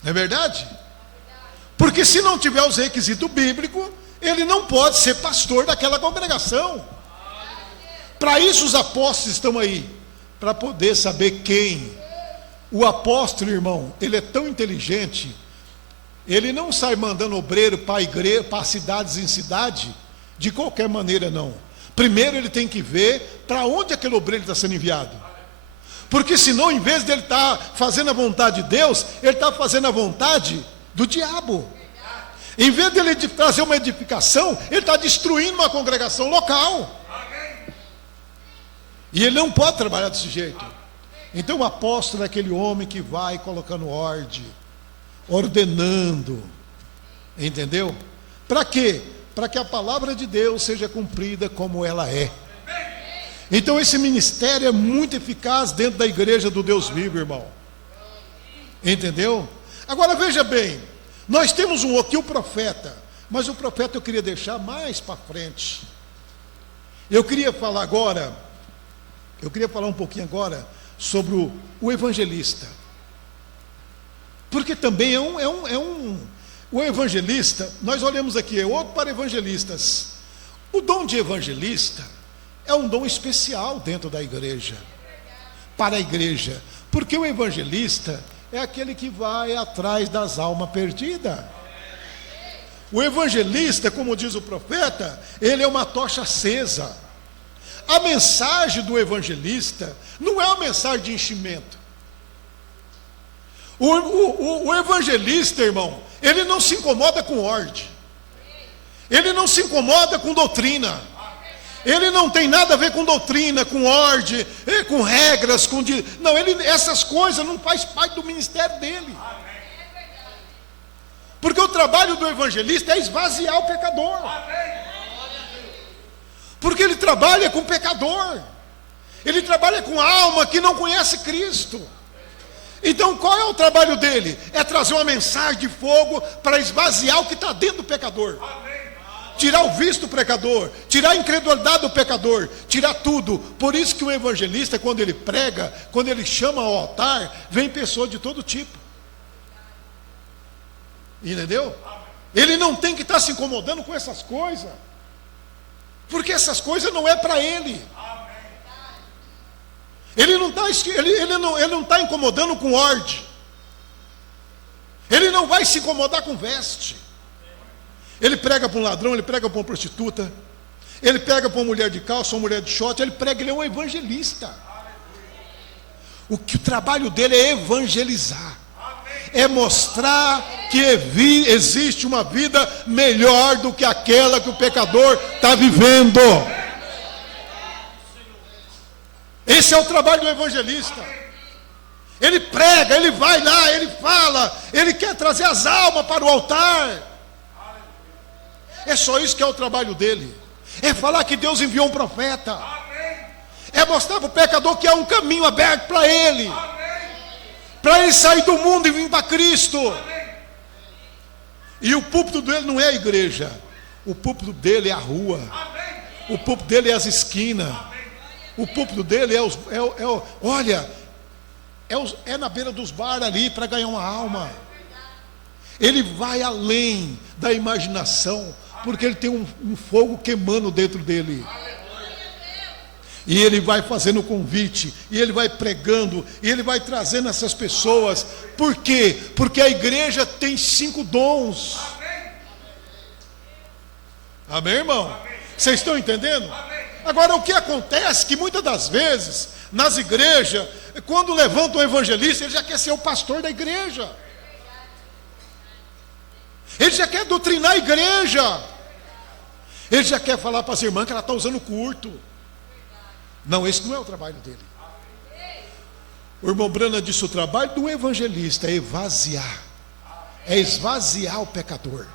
Não é verdade? Porque se não tiver os requisitos bíblicos, ele não pode ser pastor daquela congregação. Para isso os apóstolos estão aí, para poder saber quem. O apóstolo, irmão, ele é tão inteligente, ele não sai mandando obreiro para a igreja, para cidades em cidade, de qualquer maneira não. Primeiro ele tem que ver para onde aquele obreiro está sendo enviado. Porque senão, em vez de ele estar fazendo a vontade de Deus, ele está fazendo a vontade do diabo. Em vez de ele trazer uma edificação, ele está destruindo uma congregação local. E ele não pode trabalhar desse jeito. Então o apóstolo é aquele homem que vai colocando ordem, ordenando. Entendeu? Para quê? Para que a palavra de Deus seja cumprida como ela é. Então esse ministério é muito eficaz dentro da igreja do Deus vivo, irmão. Entendeu? Agora veja bem, nós temos aqui o profeta, mas o profeta eu queria deixar mais para frente. Eu queria falar um pouquinho agora sobre o evangelista. Porque também o evangelista, nós olhamos aqui, é outro para evangelistas. O dom de evangelista é um dom especial dentro da igreja, para a igreja, porque o evangelista é aquele que vai atrás das almas perdidas. O evangelista, como diz o profeta, ele é uma tocha acesa. A mensagem do evangelista não é uma mensagem de enchimento. O evangelista, irmão, ele não se incomoda com ordem. Ele não se incomoda com doutrina. Ele não tem nada a ver com doutrina, com ordem, com regras, não, essas coisas não faz parte do ministério dele. Porque o trabalho do evangelista é esvaziar o pecador. Porque ele trabalha com pecador. Ele trabalha com alma que não conhece Cristo. Então qual é o trabalho dele? É trazer uma mensagem de fogo para esvaziar o que está dentro do pecador. Tirar o vício do pecador, tirar a incredulidade do pecador, tirar tudo. Por isso que o evangelista, quando ele prega, quando ele chama ao altar, vem pessoas de todo tipo. Entendeu? Ele não tem que estar se incomodando com essas coisas, porque essas coisas não é para ele. Ele não está incomodando com ordem. Ele não vai se incomodar com veste. Ele prega para um ladrão, ele prega para uma prostituta, ele prega para uma mulher de calça, uma mulher de short, ele é um evangelista. O trabalho dele é evangelizar, é mostrar que existe uma vida melhor do que aquela que o pecador está vivendo. Esse é o trabalho do evangelista. Ele prega, ele vai lá, ele fala, ele quer trazer as almas para o altar. É só isso que é o trabalho dele. É falar que Deus enviou um profeta. É mostrar para o pecador que há um caminho aberto para ele. Para ele sair do mundo e vir para Cristo. E o púlpito dele não é a igreja. O púlpito dele é a rua. O púlpito dele é as esquinas. O púlpito dele é na beira dos bares ali para ganhar uma alma. Ele vai além da imaginação, porque ele tem um fogo queimando dentro dele. E ele vai fazendo o convite, e ele vai pregando, e ele vai trazendo essas pessoas. Por quê? Porque a igreja tem 5 dons. Amém, irmão? Vocês estão entendendo? Agora, o que acontece é que muitas das vezes nas igrejas, quando levanta um evangelista, ele já quer ser o pastor da igreja. Ele já quer doutrinar a igreja. Ele já quer falar para as irmãs que ela está usando curto. Não, esse não é o trabalho dele. O irmão Brana disse: o trabalho do evangelista é esvaziar o pecador.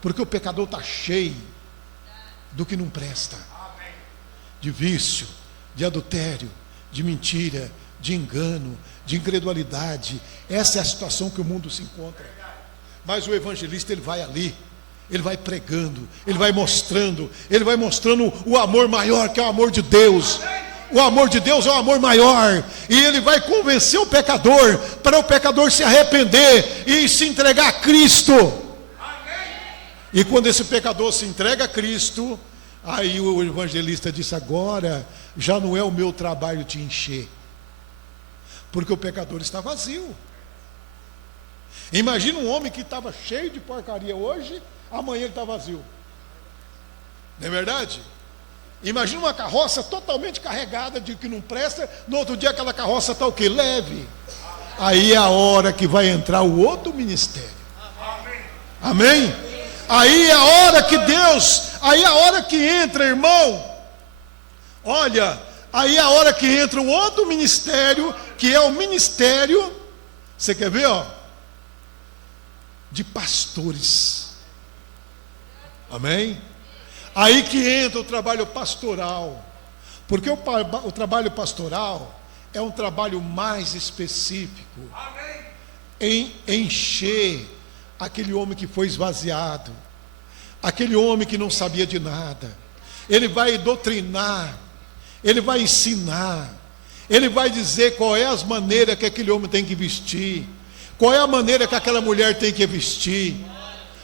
Porque o pecador está cheio do que não presta, de vício, de adultério, de mentira, de engano, de incredulidade. Essa é a situação que o mundo se encontra. Mas o evangelista, ele vai ali, ele vai pregando, ele vai mostrando o amor maior, que é o amor de Deus. O amor de Deus é o amor maior, e ele vai convencer o pecador, para o pecador se arrepender e se entregar a Cristo. E quando esse pecador se entrega a Cristo, aí o evangelista disse: agora já não é o meu trabalho te encher, porque o pecador está vazio. Imagina um homem que estava cheio de porcaria hoje, amanhã ele está vazio. Não é verdade? Imagina uma carroça totalmente carregada de que não presta, no outro dia aquela carroça está o quê? Leve. Aí é a hora que vai entrar o outro ministério. Amém? Aí é a hora que Deus, aí é a hora que entra, irmão. Olha, aí é a hora que entra um outro ministério, que é o ministério, você quer ver, ó? De pastores. Amém? Aí que entra o trabalho pastoral, porque o trabalho pastoral é um trabalho mais específico, em encher aquele homem que foi esvaziado, aquele homem que não sabia de nada. Ele vai doutrinar, ele vai ensinar, ele vai dizer qual é as maneiras que aquele homem tem que vestir, qual é a maneira que aquela mulher tem que vestir,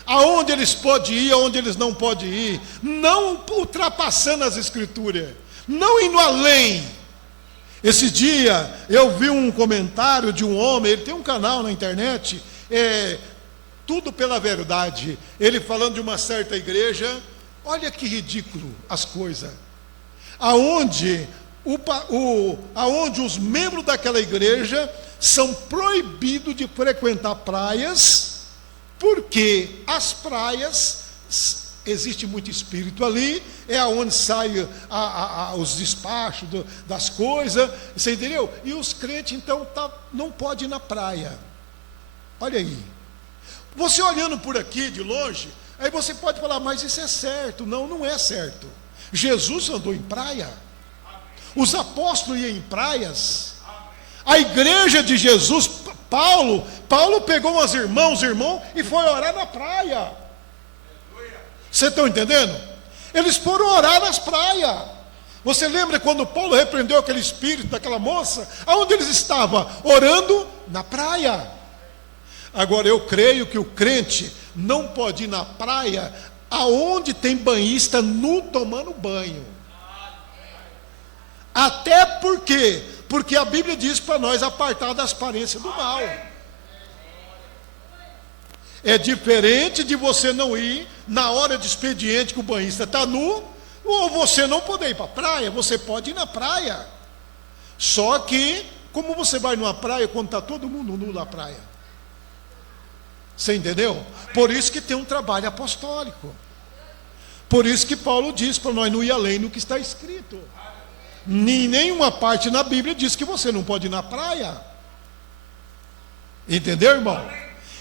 aonde eles podem ir, aonde eles não podem ir, não ultrapassando as escrituras, não indo além. Esse dia eu vi um comentário de um homem, ele tem um canal na internet, Tudo pela Verdade, ele falando de uma certa igreja. Olha que ridículo as coisas, aonde os membros daquela igreja são proibidos de frequentar praias, porque as praias, existe muito espírito ali, é aonde saem os despachos das coisas, você entendeu? E os crentes então não podem ir na praia. Olha aí, você olhando por aqui de longe, aí você pode falar: mas isso é certo. Não, não é certo. Jesus andou em praia, os apóstolos iam em praias, a igreja de Jesus, Paulo pegou umas irmãos e foi orar na praia. Vocês estão entendendo? Eles foram orar nas praias. Você lembra quando Paulo repreendeu aquele espírito daquela moça? Aonde eles estavam? Orando na praia. Agora eu creio que o crente não pode ir na praia aonde tem banhista nu tomando banho. Até porque a Bíblia diz para nós apartar das aparências do mal. É diferente de você não ir na hora de expediente que o banhista está nu, ou você não poder ir para a praia. Você pode ir na praia, só que como você vai numa praia quando está todo mundo nu na praia? Você entendeu? Por isso que tem um trabalho apostólico, por isso que Paulo diz para nós não ir além do que está escrito. Nenhuma parte na Bíblia diz que você não pode ir na praia. Entendeu, irmão?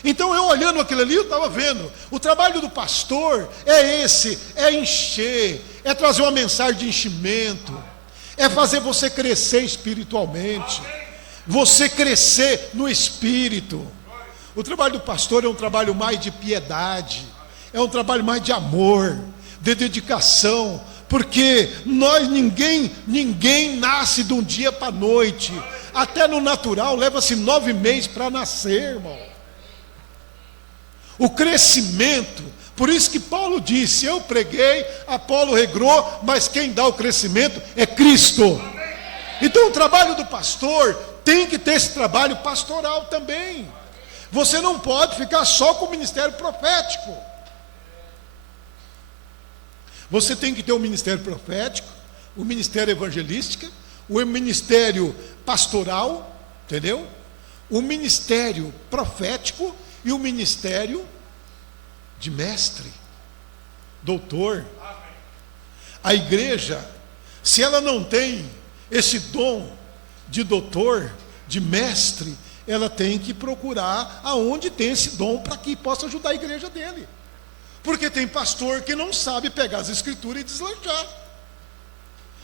Então eu olhando aquilo ali, eu estava vendo, o trabalho do pastor é esse, é encher, é trazer uma mensagem de enchimento, é fazer você crescer espiritualmente, você crescer no espírito. O trabalho do pastor é um trabalho mais de piedade, é um trabalho mais de amor, de dedicação, porque ninguém nasce de um dia para a noite. Até no natural leva-se 9 meses para nascer, irmão. O crescimento, por isso que Paulo disse: eu preguei, Apolo regou, mas quem dá o crescimento é Cristo. Então o trabalho do pastor tem que ter esse trabalho pastoral também. Você não pode ficar só com o ministério profético. Você tem que ter o ministério profético, o ministério evangelístico, o ministério pastoral, entendeu? O ministério profético e o ministério de mestre, doutor. A igreja, se ela não tem esse dom de doutor, de mestre, ela tem que procurar aonde tem esse dom para que possa ajudar a igreja dele. Porque tem pastor que não sabe pegar as escrituras e deslanchar.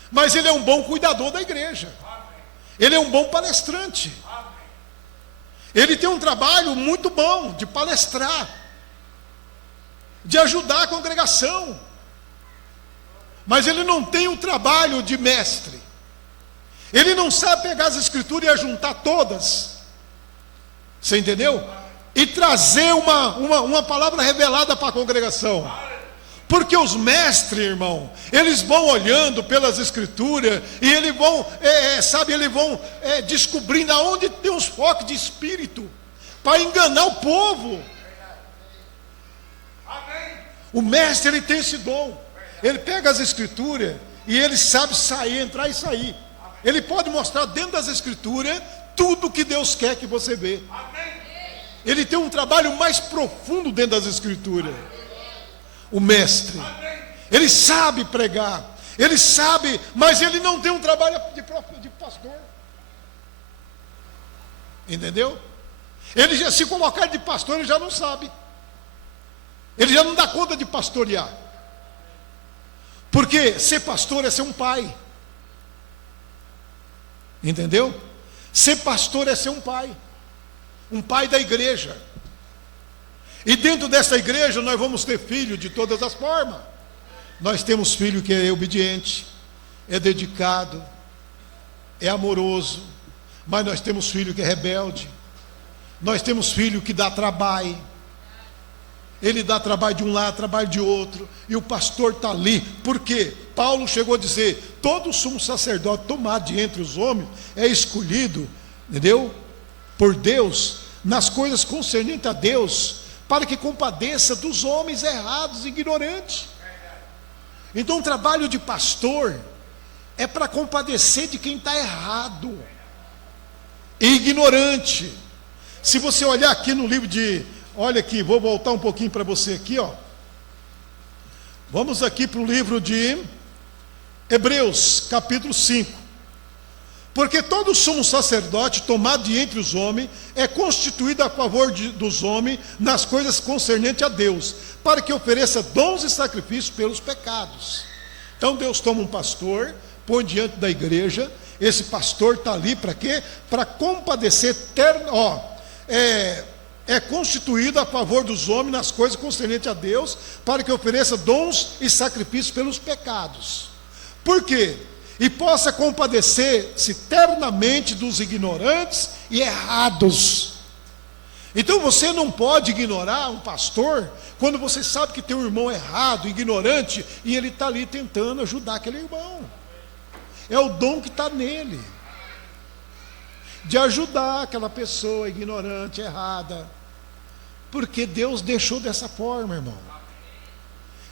Mas ele é um bom cuidador da igreja. Ele é um bom palestrante. Ele tem um trabalho muito bom de palestrar, de ajudar a congregação. Mas ele não tem o trabalho de mestre. Ele não sabe pegar as escrituras e ajuntar todas. Você entendeu? E trazer uma palavra revelada para a congregação. Porque os mestres, irmão, eles vão olhando pelas escrituras e eles vão, descobrindo aonde tem os focos de espírito para enganar o povo. O mestre, ele tem esse dom. Ele pega as escrituras e ele sabe sair, entrar e sair. Ele pode mostrar dentro das escrituras tudo que Deus quer que você vê. Ele tem um trabalho mais profundo dentro das escrituras. O mestre, ele sabe pregar, ele sabe, mas ele não tem um trabalho de pastor. Entendeu? Ele já, se colocar de pastor, ele já não sabe. Ele já não dá conta de pastorear. Porque ser pastor é ser um pai. Entendeu? Ser pastor é ser um pai da igreja. E dentro dessa igreja nós vamos ter filho de todas as formas. Nós temos filho que é obediente, é dedicado, é amoroso, mas nós temos filho que é rebelde. Nós temos filho que dá trabalho. Ele dá trabalho de um lado, trabalho de outro, e o pastor está ali. Por quê? Paulo chegou a dizer: todo sumo sacerdote tomado de entre os homens é escolhido, entendeu? Por Deus, nas coisas concernentes a Deus, para que compadeça dos homens errados e ignorantes. Então o trabalho de pastor é para compadecer de quem está errado e ignorante. Se você olhar aqui no livro de... Olha aqui, vou voltar um pouquinho para você aqui, ó. Vamos aqui para o livro de Hebreus, capítulo 5. Porque todo sumo sacerdote tomado de entre os homens é constituído a favor dos homens nas coisas concernentes a Deus, para que ofereça dons e sacrifícios pelos pecados. Então Deus toma um pastor, põe diante da igreja. Esse pastor está ali para quê? Para compadecer, é constituído a favor dos homens nas coisas concernentes a Deus, para que ofereça dons e sacrifícios pelos pecados. Por quê? E possa compadecer-se ternamente dos ignorantes e errados. Então você não pode ignorar um pastor quando você sabe que tem um irmão errado, ignorante, e ele está ali tentando ajudar aquele irmão. É o dom que está nele, de ajudar aquela pessoa ignorante, errada, porque Deus deixou dessa forma, irmão.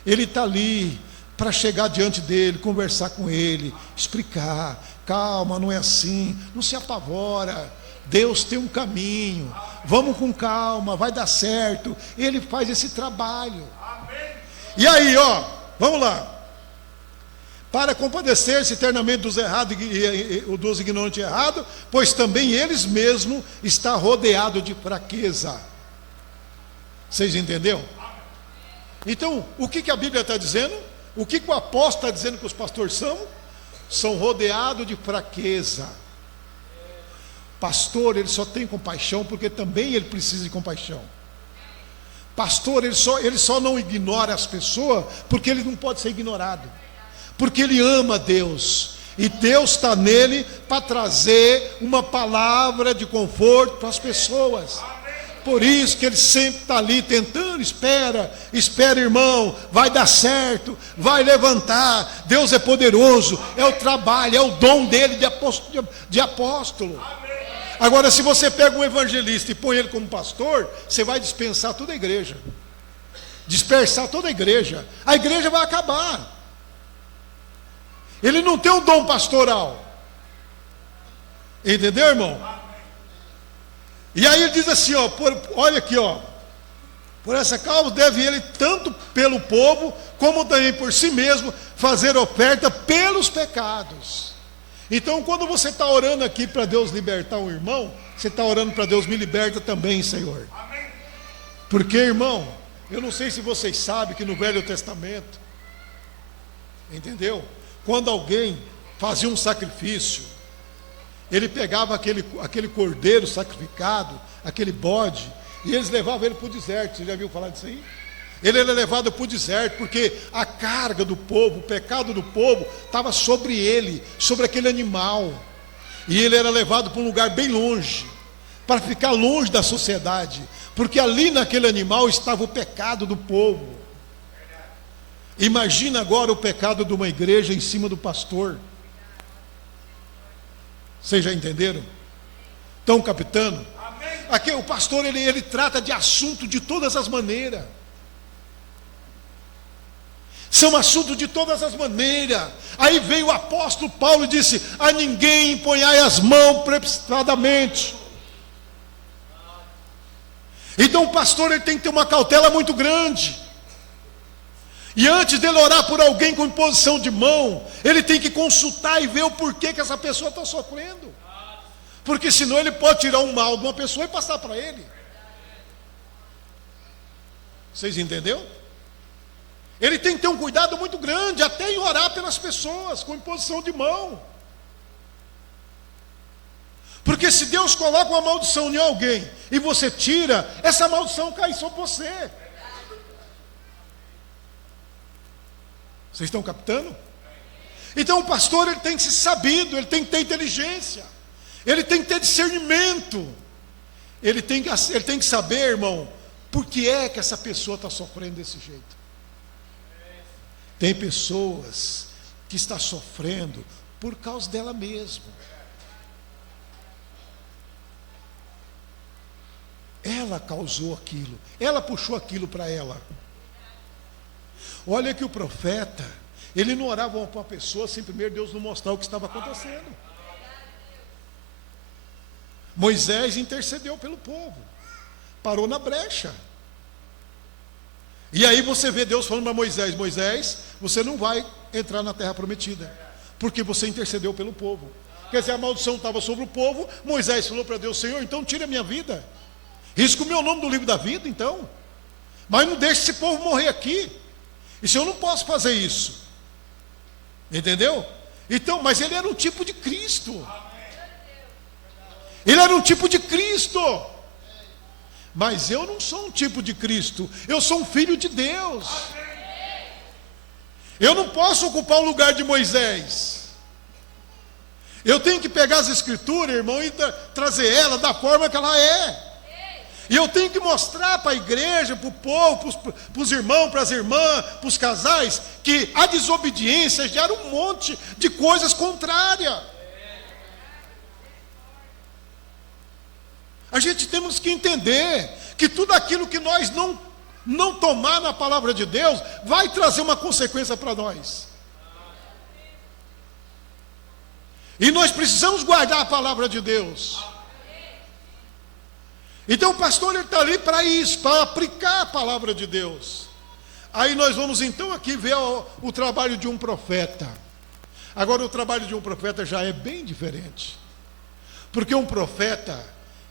Ele está ali para chegar diante dele, conversar com ele, explicar: calma, não é assim, não se apavora, Deus tem um caminho, vamos com calma, vai dar certo. Ele faz esse trabalho. E aí, ó, vamos lá. Para compadecer-se eternamente dos errados e dos ignorantes errados, pois também eles mesmos estão rodeados de fraqueza. Vocês entenderam? Então, o que a Bíblia está dizendo? O que o apóstolo está dizendo que os pastores são? São rodeados de fraqueza. Pastor, ele só tem compaixão porque também ele precisa de compaixão. Pastor, ele só não ignora as pessoas porque ele não pode ser ignorado. Porque ele ama Deus, e Deus está nele para trazer uma palavra de conforto para as pessoas. Por isso que ele sempre está ali tentando: espera, irmão, vai dar certo, vai levantar, Deus é poderoso, é o trabalho, é o dom dele de apóstolo. Agora, se você pega um evangelista e põe ele como pastor, você vai dispensar toda a igreja, dispersar toda a igreja vai acabar. Ele não tem o dom pastoral, Entendeu, irmão? E aí ele diz assim, ó, olha aqui, ó. Por essa causa deve ele, tanto pelo povo, como também por si mesmo, fazer oferta pelos pecados. Então, quando você está orando aqui para Deus libertar um irmão, você está orando para Deus me liberta também, Senhor. Porque, irmão, eu não sei se vocês sabem que no Velho Testamento, entendeu? Quando alguém fazia um sacrifício, ele pegava aquele cordeiro sacrificado, aquele bode, e eles levavam ele para o deserto. Você já viu falar disso aí? Ele era levado para o deserto, porque a carga do povo, o pecado do povo, estava sobre ele, sobre aquele animal. E ele era levado para um lugar bem longe, para ficar longe da sociedade, porque ali naquele animal estava o pecado do povo. Imagina agora o pecado de uma igreja em cima do pastor. Vocês já entenderam? Estão captando? Aqui o pastor ele trata de assunto de todas as maneiras. São assuntos de todas as maneiras. Aí veio o apóstolo Paulo e disse: a ninguém imponhai as mãos precipitadamente. Então o pastor ele tem que ter uma cautela muito grande. E antes dele orar por alguém com imposição de mão, ele tem que consultar e ver o porquê que essa pessoa está sofrendo. Porque senão ele pode tirar um mal de uma pessoa e passar para ele. Vocês entenderam? Ele tem que ter um cuidado muito grande, até em orar pelas pessoas, com imposição de mão. Porque se Deus coloca uma maldição em alguém, e você tira, essa maldição cai sobre você. Vocês estão captando? Então o pastor ele tem que ser sabido, ele tem que ter inteligência, ele tem que ter discernimento, ele tem que saber, irmão, por que é que essa pessoa está sofrendo desse jeito. Tem pessoas que estão sofrendo por causa dela mesma. Ela causou aquilo, ela puxou aquilo para ela. Olha que o profeta, ele não orava para uma pessoa sem primeiro Deus não mostrar o que estava acontecendo. Moisés intercedeu pelo povo, parou na brecha. E aí você vê Deus falando para Moisés: Moisés, você não vai entrar na terra prometida, porque você intercedeu pelo povo. Quer dizer, a maldição estava sobre o povo. Moisés falou para Deus: Senhor, então tira a minha vida, risca o meu nome do livro da vida, então, mas não deixe esse povo morrer aqui. Isso eu não posso fazer isso. Entendeu? Então, mas ele era um tipo de Cristo. Ele era um tipo de Cristo. Mas eu não sou um tipo de Cristo. Eu sou um filho de Deus. Eu não posso ocupar o lugar de Moisés. Eu tenho que pegar as escrituras, irmão, e trazer ela da forma que ela é. E eu tenho que mostrar para a igreja, para o povo, para os irmãos, para as irmãs, para os casais, que a desobediência gera um monte de coisas contrárias. A gente temos que entender que tudo aquilo que nós não tomar na palavra de Deus, vai trazer uma consequência para nós. E nós precisamos guardar a palavra de Deus. Então o pastor está ali para isso, para aplicar a palavra de Deus. Aí nós vamos então aqui ver o trabalho de um profeta. Agora o trabalho de um profeta já é bem diferente. Porque um profeta,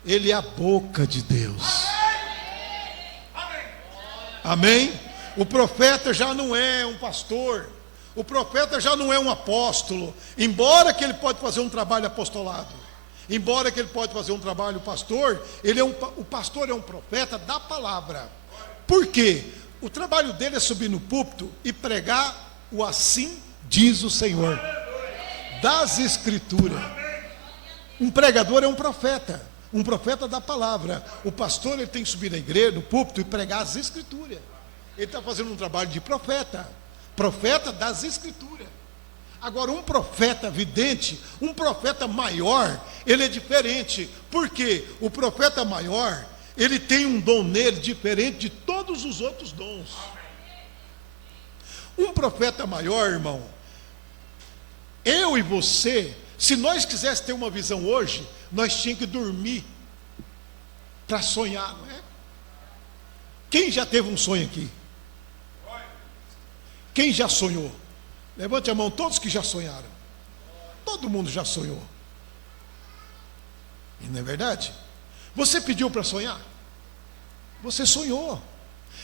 ele é a boca de Deus. Amém? O profeta já não é um pastor. O profeta já não é um apóstolo. Embora que ele pode fazer um trabalho apostolado. Embora que ele pode fazer um trabalho pastor, o pastor é um profeta da palavra. Por quê? O trabalho dele é subir no púlpito e pregar o assim diz o Senhor, das escrituras. Um pregador é um profeta da palavra. O pastor ele tem que subir na igreja, no púlpito, e pregar as escrituras. Ele está fazendo um trabalho de profeta das escrituras. Agora, um profeta vidente, um profeta maior, ele é diferente. Por quê? O profeta maior, ele tem um dom nele diferente de todos os outros dons. Um profeta maior, irmão, eu e você Se nós quiséssemos ter uma visão hoje, nós tínhamos que dormir para sonhar, não é? Quem já teve um sonho aqui? Quem já sonhou? Levante a mão todos que já sonharam. Todo mundo já sonhou. E não é verdade? Você pediu para sonhar? Você sonhou.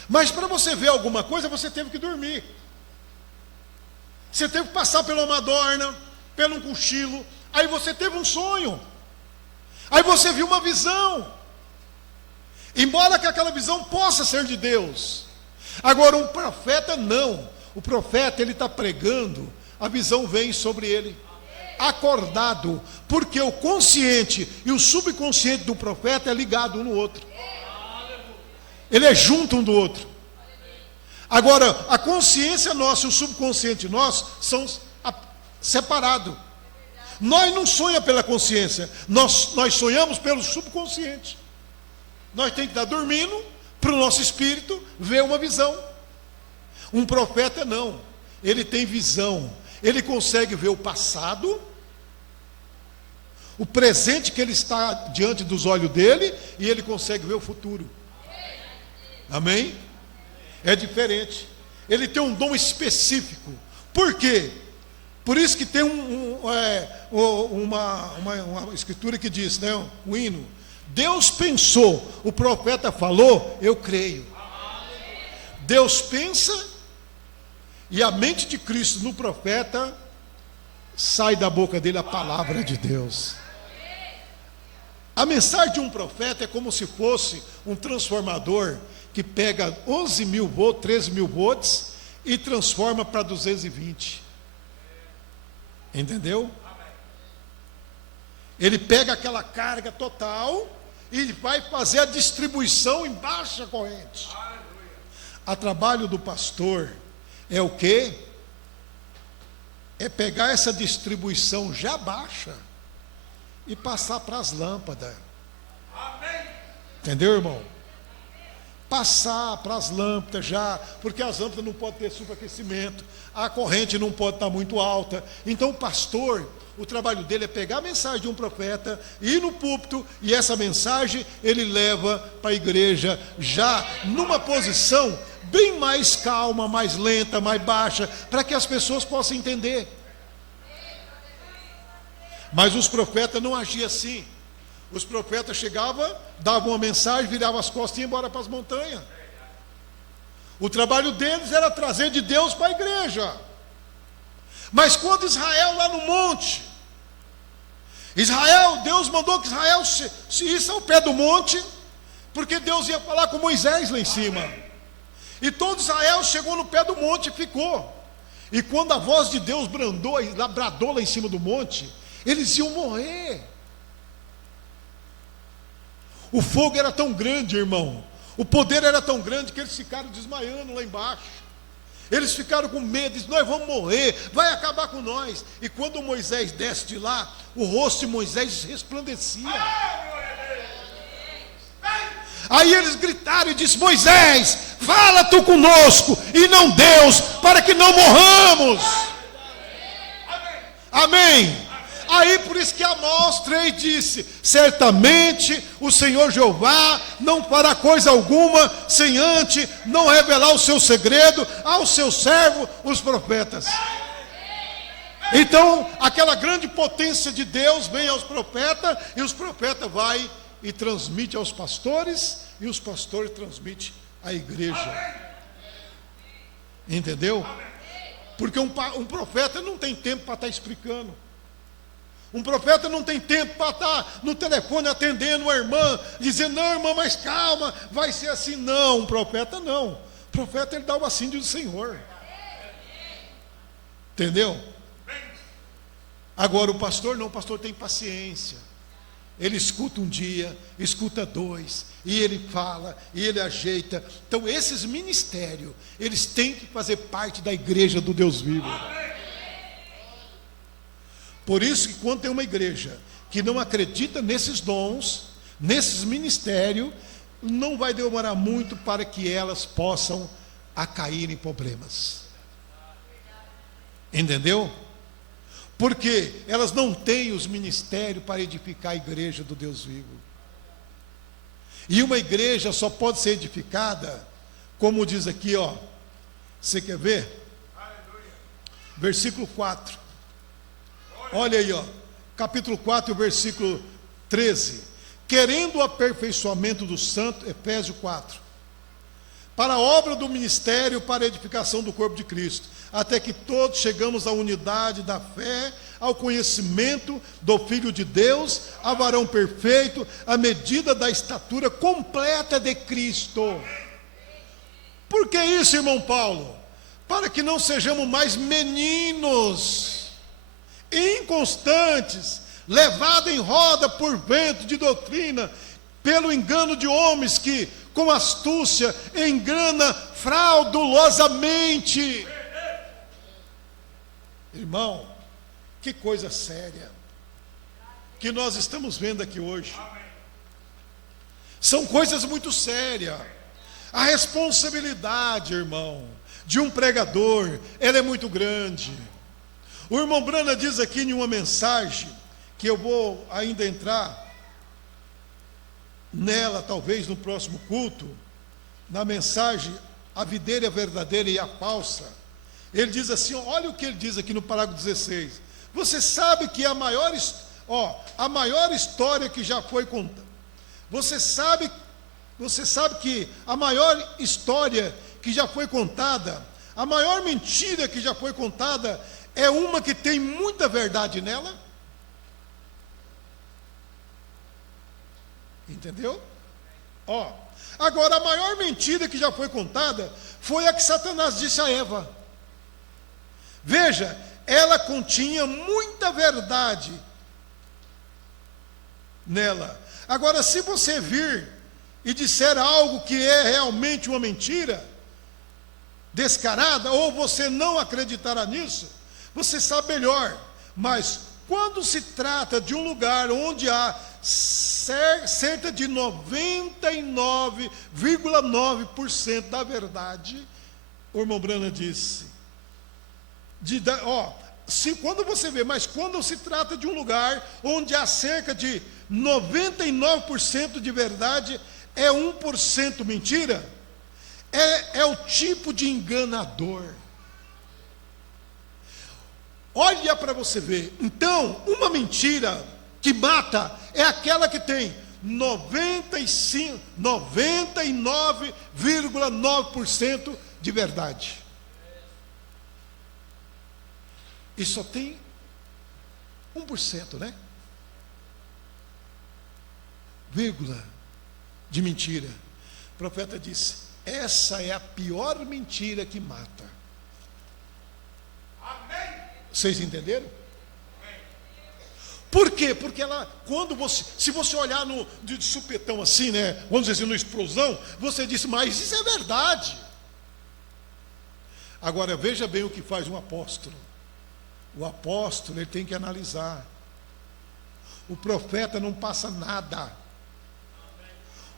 Mas para você ver alguma coisa, você teve que dormir. Você teve que passar pela madorna, pelo cochilo. Aí você teve um sonho. Aí você viu uma visão. Embora que aquela visão possa ser de Deus. Agora um profeta não. O profeta, ele está pregando, a visão vem sobre ele. Acordado, porque o consciente e o subconsciente do profeta é ligado um no outro. Ele é junto um do outro. Agora, a consciência nossa e o subconsciente nosso são separados. Nós não sonhamos pela consciência, nós sonhamos pelo subconsciente. Nós temos que estar dormindo para o nosso espírito ver uma visão. Um profeta não, ele tem visão, ele consegue ver o passado, o presente que ele está diante dos olhos dele, e ele consegue ver o futuro. Amém? É diferente. Ele tem um dom específico. Por quê? Por isso que tem uma escritura que diz, né, um hino: Deus pensou, o profeta falou, eu creio. Deus pensa, e a mente de Cristo no profeta, sai da boca dele a palavra de Deus. A mensagem de um profeta é como se fosse um transformador que pega 11 mil volts, 13 mil volts e transforma para 220. Entendeu? Ele pega aquela carga total e vai fazer a distribuição em baixa corrente. A trabalho do pastor é o quê? É pegar essa distribuição já baixa e passar para as lâmpadas. Entendeu, irmão? Passar para as lâmpadas já, porque as lâmpadas não podem ter superaquecimento, a corrente não pode estar muito alta. Então o pastor, o trabalho dele é pegar a mensagem de um profeta, ir no púlpito, e essa mensagem ele leva para a igreja já numa posição bem mais calma, mais lenta, mais baixa, para que as pessoas possam entender. Mas os profetas não agiam assim. Os profetas chegavam, davam uma mensagem, viravam as costas e iam embora para as montanhas. O trabalho deles era trazer de Deus para a igreja. Mas quando Israel lá no monte, Deus mandou que Israel se isse ao pé do monte, porque Deus ia falar com Moisés lá em cima. E todo Israel chegou no pé do monte e ficou. E quando a voz de Deus bradou lá em cima do monte, eles iam morrer. O fogo era tão grande, irmão, o poder era tão grande que eles ficaram desmaiando lá embaixo. Eles ficaram com medo, disseram: nós vamos morrer, vai acabar com nós. E quando Moisés desce de lá, o rosto de Moisés resplandecia. Aí eles gritaram e disseram: Moisés, fala tu conosco e não Deus, para que não morramos. Amém. Aí por isso que Amós 3 disse: certamente o Senhor Jeová não fará coisa alguma sem antes não revelar o seu segredo aos seus servos, os profetas. Então aquela grande potência de Deus vem aos profetas, e os profetas vai e transmite aos pastores, e os pastores transmitem à igreja. Entendeu? Porque um profeta não tem tempo para estar explicando. Um profeta não tem tempo para estar no telefone atendendo uma irmã, dizendo: não, irmã, mas calma, vai ser assim. Não, um profeta não. O profeta, ele dá o assim do Senhor. Entendeu? Agora o pastor não, o pastor tem paciência. Ele escuta um dia, escuta dois, e ele fala, e ele ajeita. Então esses ministérios, eles têm que fazer parte da igreja do Deus vivo. Por isso que quando tem uma igreja que não acredita nesses dons, nesses ministérios, não vai demorar muito para que elas possam cair em problemas. Entendeu? porque elas não têm os ministérios para edificar a igreja do Deus vivo. E uma igreja só pode ser edificada, como diz aqui, ó. Você quer ver? Versículo 4. Olha aí, ó. Capítulo 4, versículo 13. Querendo o aperfeiçoamento do santo, Efésios 4. Para a obra do ministério, para a edificação do corpo de Cristo, até que todos chegamos à unidade da fé, ao conhecimento do Filho de Deus, a varão perfeito, à medida da estatura completa de Cristo. Por que isso, irmão Paulo? Para que não sejamos mais meninos, inconstantes, levados em roda por vento de doutrina, pelo engano de homens que, com astúcia, engana fraudulosamente. Irmão, que coisa séria que nós estamos vendo aqui hoje. São coisas muito sérias. A responsabilidade, irmão, de um pregador, ela é muito grande. O irmão Brana diz aqui em uma mensagem, que eu vou ainda entrar nela, talvez no próximo culto, na mensagem A Videira Verdadeira e a Falsa. Ele diz assim, olha o que ele diz aqui no parágrafo 16. Você sabe que a maior história que já foi contada, você sabe que a maior história que já foi contada, a maior mentira que já foi contada, é uma que tem muita verdade nela? Entendeu? Agora, a maior mentira que já foi contada foi a que Satanás disse a Eva. Veja, ela continha muita verdade nela. Agora, se você vir e disser algo que é realmente uma mentira descarada, ou você não acreditará nisso, você sabe melhor. Mas quando se trata de um lugar onde há cerca de 99,9% da verdade, o irmão Brana disse, quando você vê, mas quando se trata de um lugar onde há cerca de 99% de verdade, é 1% mentira, é o tipo de enganador. Olha para você ver. Então, uma mentira que mata é aquela que tem 99,9% de verdade. E só tem 1%, né? Vírgula de mentira. O profeta disse: essa é a pior mentira que mata. Amém. Vocês entenderam? Amém. Por quê? Porque ela, se você olhar de supetão assim, né? Vamos dizer assim, no explosão, você disse, mas isso é verdade. Agora veja bem o que faz um apóstolo. O apóstolo, ele tem que analisar. O profeta não passa nada.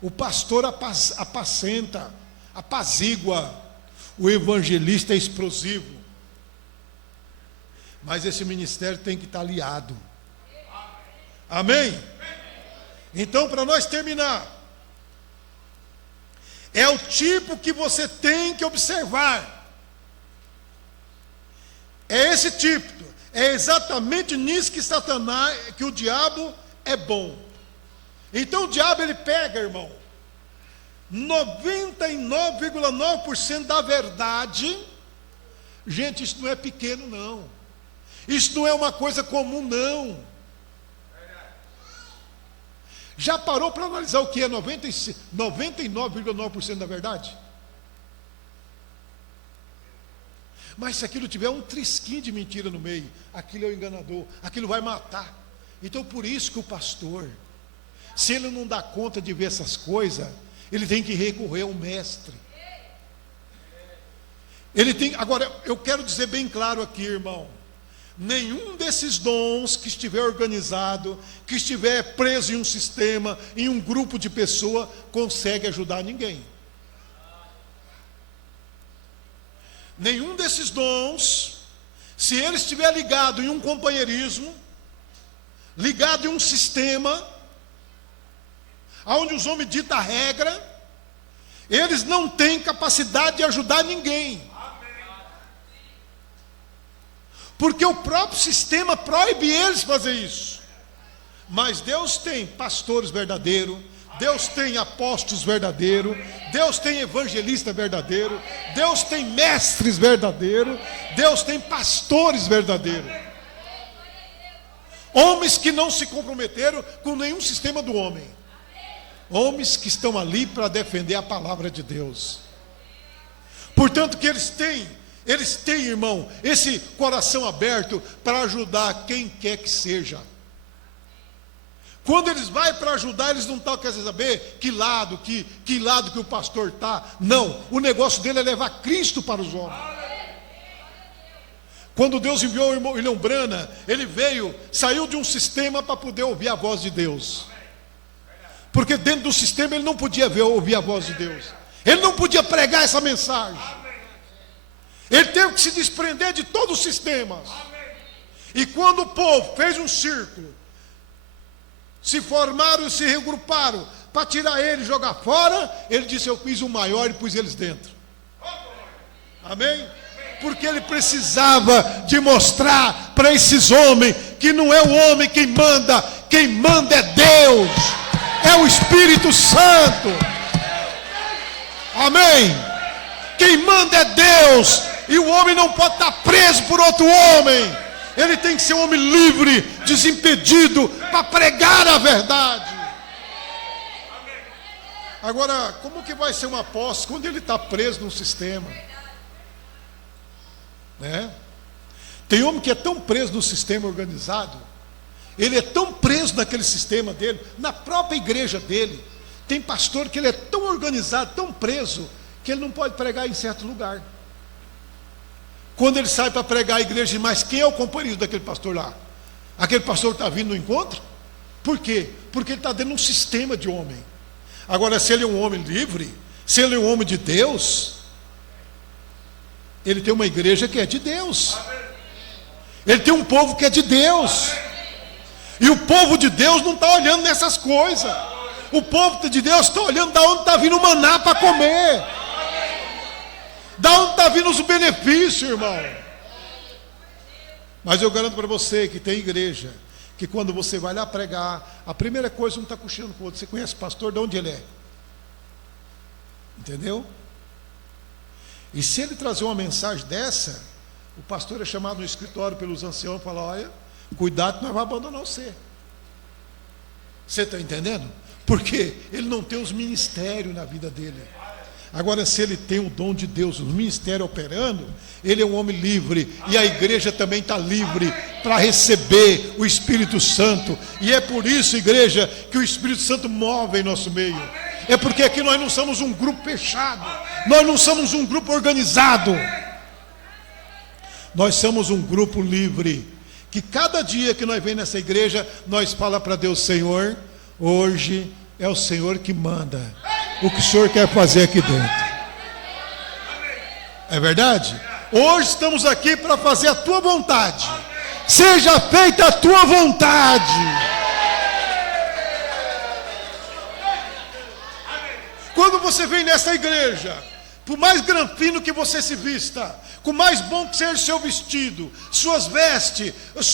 O pastor apacenta, apazigua. O evangelista é explosivo. Mas esse ministério tem que estar aliado. Amém? Então, para nós terminar, é o tipo que você tem que observar. É esse tipo. É exatamente nisso que que o diabo é bom. Então o diabo, ele pega, irmão, 99,9% da verdade. Gente, isso não é pequeno, não. Isso não é uma coisa comum, não. Já parou para analisar o que é 99,9% da verdade? Mas se aquilo tiver um trisquinho de mentira no meio, aquilo é o enganador, aquilo vai matar. Então por isso que o pastor, se ele não dá conta de ver essas coisas, ele tem que recorrer ao mestre. Agora, eu quero dizer bem claro aqui, irmão, nenhum desses dons que estiver organizado, que estiver preso em um sistema, em um grupo de pessoas, consegue ajudar ninguém. Nenhum desses dons, Se ele estiver ligado em um companheirismo, ligado em um sistema, onde os homens ditam a regra, eles não têm capacidade de ajudar ninguém. Porque o próprio sistema proíbe eles fazer isso. Mas Deus tem pastores verdadeiros, Deus tem apóstolos verdadeiros, Deus tem evangelista verdadeiro, Deus tem mestres verdadeiros, Deus tem pastores verdadeiros. Homens que não se comprometeram com nenhum sistema do homem. Homens que estão ali para defender a palavra de Deus. Portanto, que eles têm, irmão, esse coração aberto para ajudar quem quer que seja. Quando eles vão para ajudar, eles não estão querendo saber que lado que o pastor está. Não, o negócio dele é levar Cristo para os homens. Quando Deus enviou o irmão Brana, ele saiu de um sistema para poder ouvir a voz de Deus. Porque dentro do sistema ele não podia ouvir a voz de Deus. Ele não podia pregar essa mensagem. Ele teve que se desprender de todos os sistemas. E quando o povo fez um círculo, se formaram e se regruparam para tirar ele e jogar fora, ele disse: eu fiz o maior e pus eles dentro. Amém? Porque ele precisava de mostrar para esses homens que não é o homem quem manda é Deus, é o Espírito Santo. Amém? Quem manda é Deus, e o homem não pode estar preso por outro homem. Ele tem que ser um homem livre, desimpedido, para pregar a verdade. Agora, como que vai ser um apóstolo quando ele está preso num sistema? Tem homem que é tão preso no sistema organizado, ele é tão preso naquele sistema dele, na própria igreja dele. Tem pastor que ele é tão organizado, tão preso, que ele não pode pregar em certo lugar. Quando ele sai para pregar a igreja, mas quem é o companheiro daquele pastor lá? Aquele pastor está vindo no encontro? Por quê? Porque ele está dentro de um sistema de homem. Agora, se ele é um homem livre, se ele é um homem de Deus, ele tem uma igreja que é de Deus. Ele tem um povo que é de Deus. E o povo de Deus não está olhando nessas coisas. O povo de Deus está olhando da onde está vindo o maná para comer. Da onde está vindo os benefícios, irmão. Mas eu garanto para você que tem igreja, que quando você vai lá pregar, a primeira coisa não está cochilando com o outro. Você conhece o pastor, de onde ele é? Entendeu? E se ele trazer uma mensagem dessa, o pastor é chamado no escritório pelos anciãos e fala: olha, cuidado que nós vamos abandonar você. Você está entendendo? Porque ele não tem os ministérios na vida dele. Agora, se ele tem o dom de Deus, o ministério operando, ele é um homem livre, e a igreja também está livre para receber o Espírito Santo. E é por isso, igreja, que o Espírito Santo move em nosso meio. É porque aqui nós não somos um grupo fechado, nós não somos um grupo organizado, nós somos um grupo livre, que cada dia que nós vem nessa igreja, nós fala para Deus: Senhor, hoje é o Senhor que manda o que o Senhor quer fazer aqui dentro. É verdade? Hoje estamos aqui para fazer a tua vontade. Seja feita a tua vontade. Quando você vem nessa igreja, por mais granfino que você se vista, com mais bom que seja o seu vestido, suas vestes, as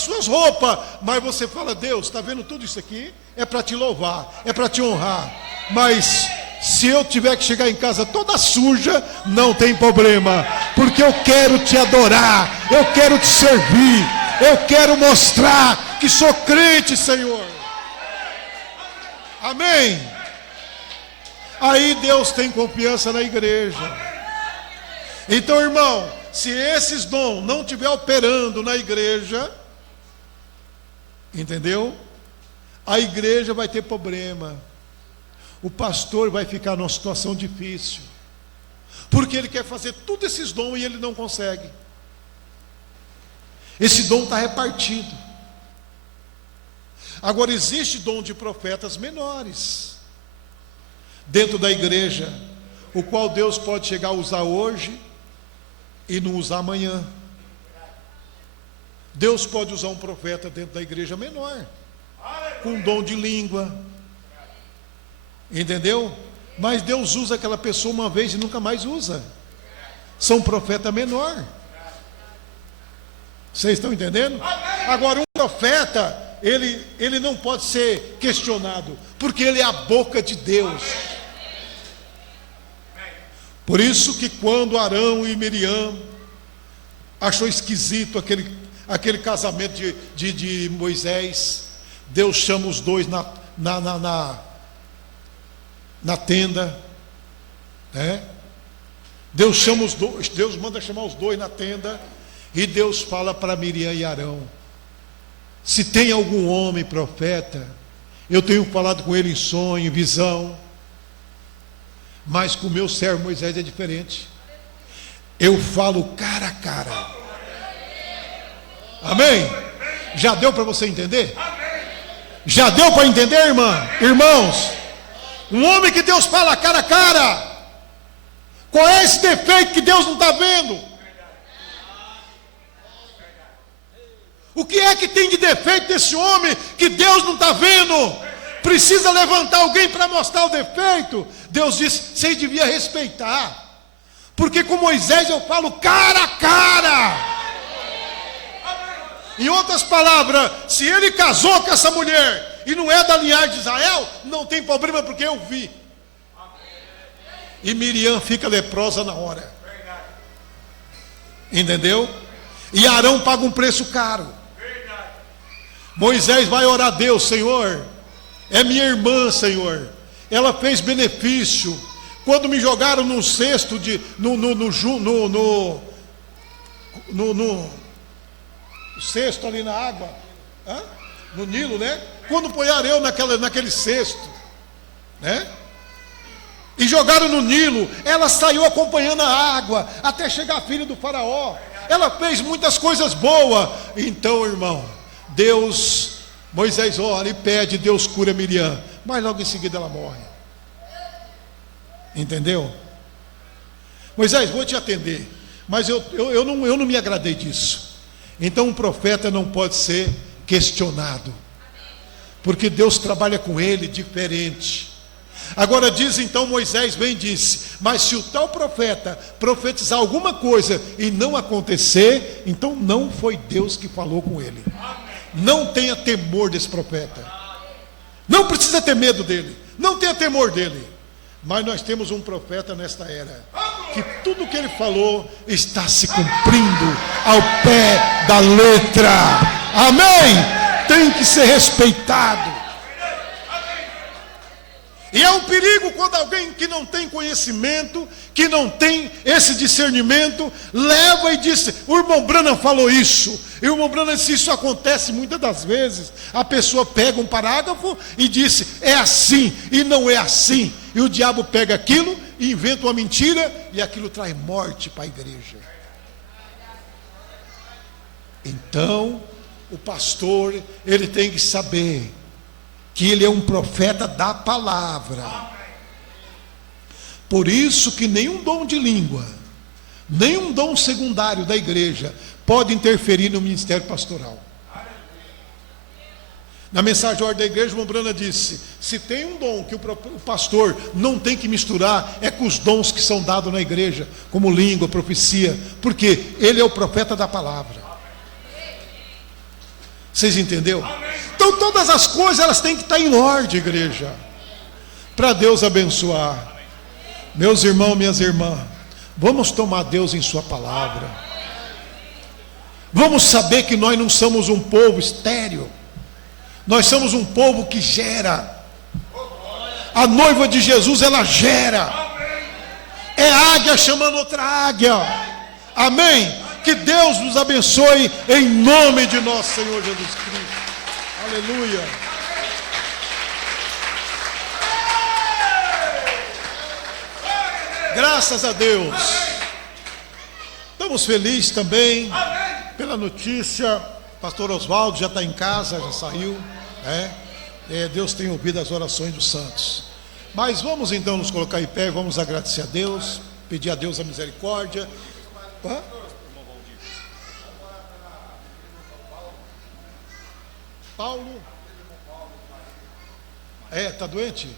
suas roupas, mas você fala: Deus, está vendo tudo isso aqui? É para te louvar, é para te honrar. Mas se eu tiver que chegar em casa toda suja, não tem problema, porque eu quero te adorar, eu quero te servir, eu quero mostrar que sou crente, Senhor. Amém? Aí Deus tem confiança na igreja. Então, irmão, se esses dons não estiver operando na igreja, entendeu? A igreja vai ter problema. O pastor vai ficar numa situação difícil, porque ele quer fazer todos esses dons e ele não consegue. Esse dom está repartido. Agora, existe dom de profetas menores dentro da igreja, o qual Deus pode chegar a usar hoje e não usar amanhã. Deus pode usar um profeta dentro da igreja menor, com dom de língua, entendeu? Mas Deus usa aquela pessoa uma vez e nunca mais usa. São profeta menor. Vocês estão entendendo? Agora, um profeta, ele não pode ser questionado, porque ele é a boca de Deus. Por isso que quando Arão e Miriam achou esquisito aquele casamento de Moisés, Deus chama os dois na tenda, né? Deus manda chamar os dois na tenda, e Deus fala para Miriam e Arão: se tem algum homem profeta, eu tenho falado com ele em sonho, em visão, mas com o meu servo Moisés é diferente. Eu falo cara a cara. Amém? Já deu para você entender? Já deu para entender, irmãos? Um homem que Deus fala cara a cara. Qual é esse defeito que Deus não está vendo? O que é que tem de defeito desse homem que Deus não está vendo? Precisa levantar alguém para mostrar o defeito. Deus disse: vocês deviam respeitar, porque com Moisés eu falo cara a cara. Em outras palavras, se ele casou com essa mulher e não é da linhagem de Israel, não tem problema, porque eu vi. E Miriam fica leprosa na hora. Entendeu? E Arão paga um preço caro. Moisés vai orar a Deus: Senhor, é minha irmã, Senhor, ela fez benefício. Quando me jogaram num cesto no cesto ali na água, no Nilo, né? Quando apoiaram eu naquele cesto, né? E jogaram no Nilo, ela saiu acompanhando a água até chegar a filha do faraó. Ela fez muitas coisas boas. Então, irmão, Moisés ora e pede, Deus cura Miriam, mas logo em seguida ela morre. Entendeu? Moisés, vou te atender, mas eu não me agradei disso. Então um profeta não pode ser questionado, porque Deus trabalha com ele diferente. Agora diz então, Moisés vem e disse: mas se o tal profeta profetizar alguma coisa e não acontecer, então não foi Deus que falou com ele. Não tenha temor desse profeta, não precisa ter medo dele, não tenha temor dele. Mas nós temos um profeta nesta era, que tudo que ele falou está se cumprindo ao pé da letra. Amém? Tem que ser respeitado. E é um perigo quando alguém que não tem conhecimento, que não tem esse discernimento, leva e diz: o irmão Branham falou isso. E o irmão Branham disse: isso acontece muitas das vezes. A pessoa pega um parágrafo e diz: é assim, e não é assim. E o diabo pega aquilo e inventa uma mentira, e aquilo traz morte para a igreja. Então, o pastor, ele tem que saber que ele é um profeta da palavra. Por isso que nenhum dom de língua, nenhum dom secundário da igreja pode interferir no ministério pastoral. Na mensagem ordem da igreja, o irmão Branham disse: se tem um dom que o pastor não tem que misturar, é com os dons que são dados na igreja, como língua, profecia, porque ele é o profeta da palavra. Vocês entenderam? Então todas as coisas elas têm que estar em ordem, igreja, para Deus abençoar. Meus irmãos, minhas irmãs, vamos tomar Deus em sua palavra. Vamos saber que nós não somos um povo estéril. Nós somos um povo que gera. A noiva de Jesus, ela gera. É águia chamando outra águia. Amém? Que Deus nos abençoe em nome de nosso Senhor Jesus Cristo. Aleluia. Graças a Deus. Estamos felizes também pela notícia. Pastor Oswaldo já está em casa, já saiu, né? Deus tem ouvido as orações dos santos. Mas vamos então nos colocar em pé, vamos agradecer a Deus, pedir a Deus a misericórdia. Paulo. Tá doente?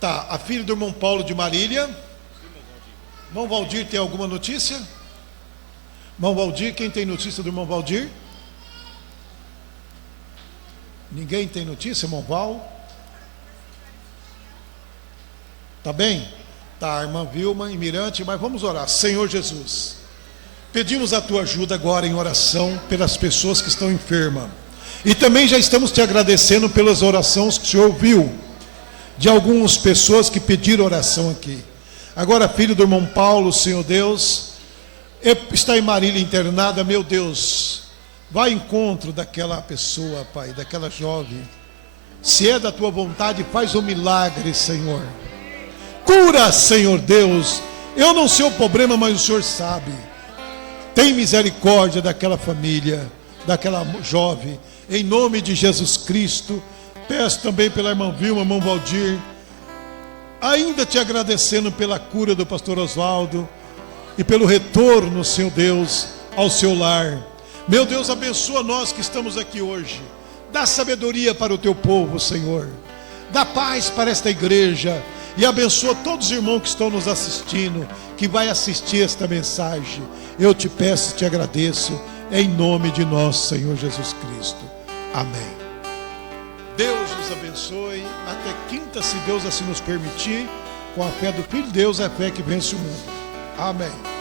Tá, a filha do irmão Paulo de Marília. Irmão Valdir, tem alguma notícia? Irmão Valdir, quem tem notícia do irmão Valdir? Ninguém tem notícia, irmão Val? Tá bem? Tá, irmã Vilma e Mirante, mas vamos orar. Senhor Jesus, pedimos a tua ajuda agora em oração pelas pessoas que estão enfermas. E também já estamos te agradecendo pelas orações que o Senhor ouviu de algumas pessoas que pediram oração aqui. Agora, filho do irmão Paulo, Senhor Deus, está em Marília internada, meu Deus, vai ao encontro daquela pessoa, Pai, daquela jovem. Se é da tua vontade, faz um milagre, Senhor. Cura, Senhor Deus. Eu não sei o problema, mas o Senhor sabe. Tem misericórdia daquela família, daquela jovem. Em nome de Jesus Cristo. Peço também pela irmã Vilma, irmão Valdir. Ainda te agradecendo pela cura do pastor Oswaldo e pelo retorno, Senhor Deus, ao seu lar. Meu Deus, abençoa nós que estamos aqui hoje. Dá sabedoria para o teu povo, Senhor. Dá paz para esta igreja. E abençoa todos os irmãos que estão nos assistindo, que vai assistir esta mensagem. Eu te peço e te agradeço, em nome de nosso Senhor Jesus Cristo. Amém. Deus nos abençoe. Até quinta, se Deus assim nos permitir. Com a fé do Filho de Deus, é a fé que vence o mundo. Amém.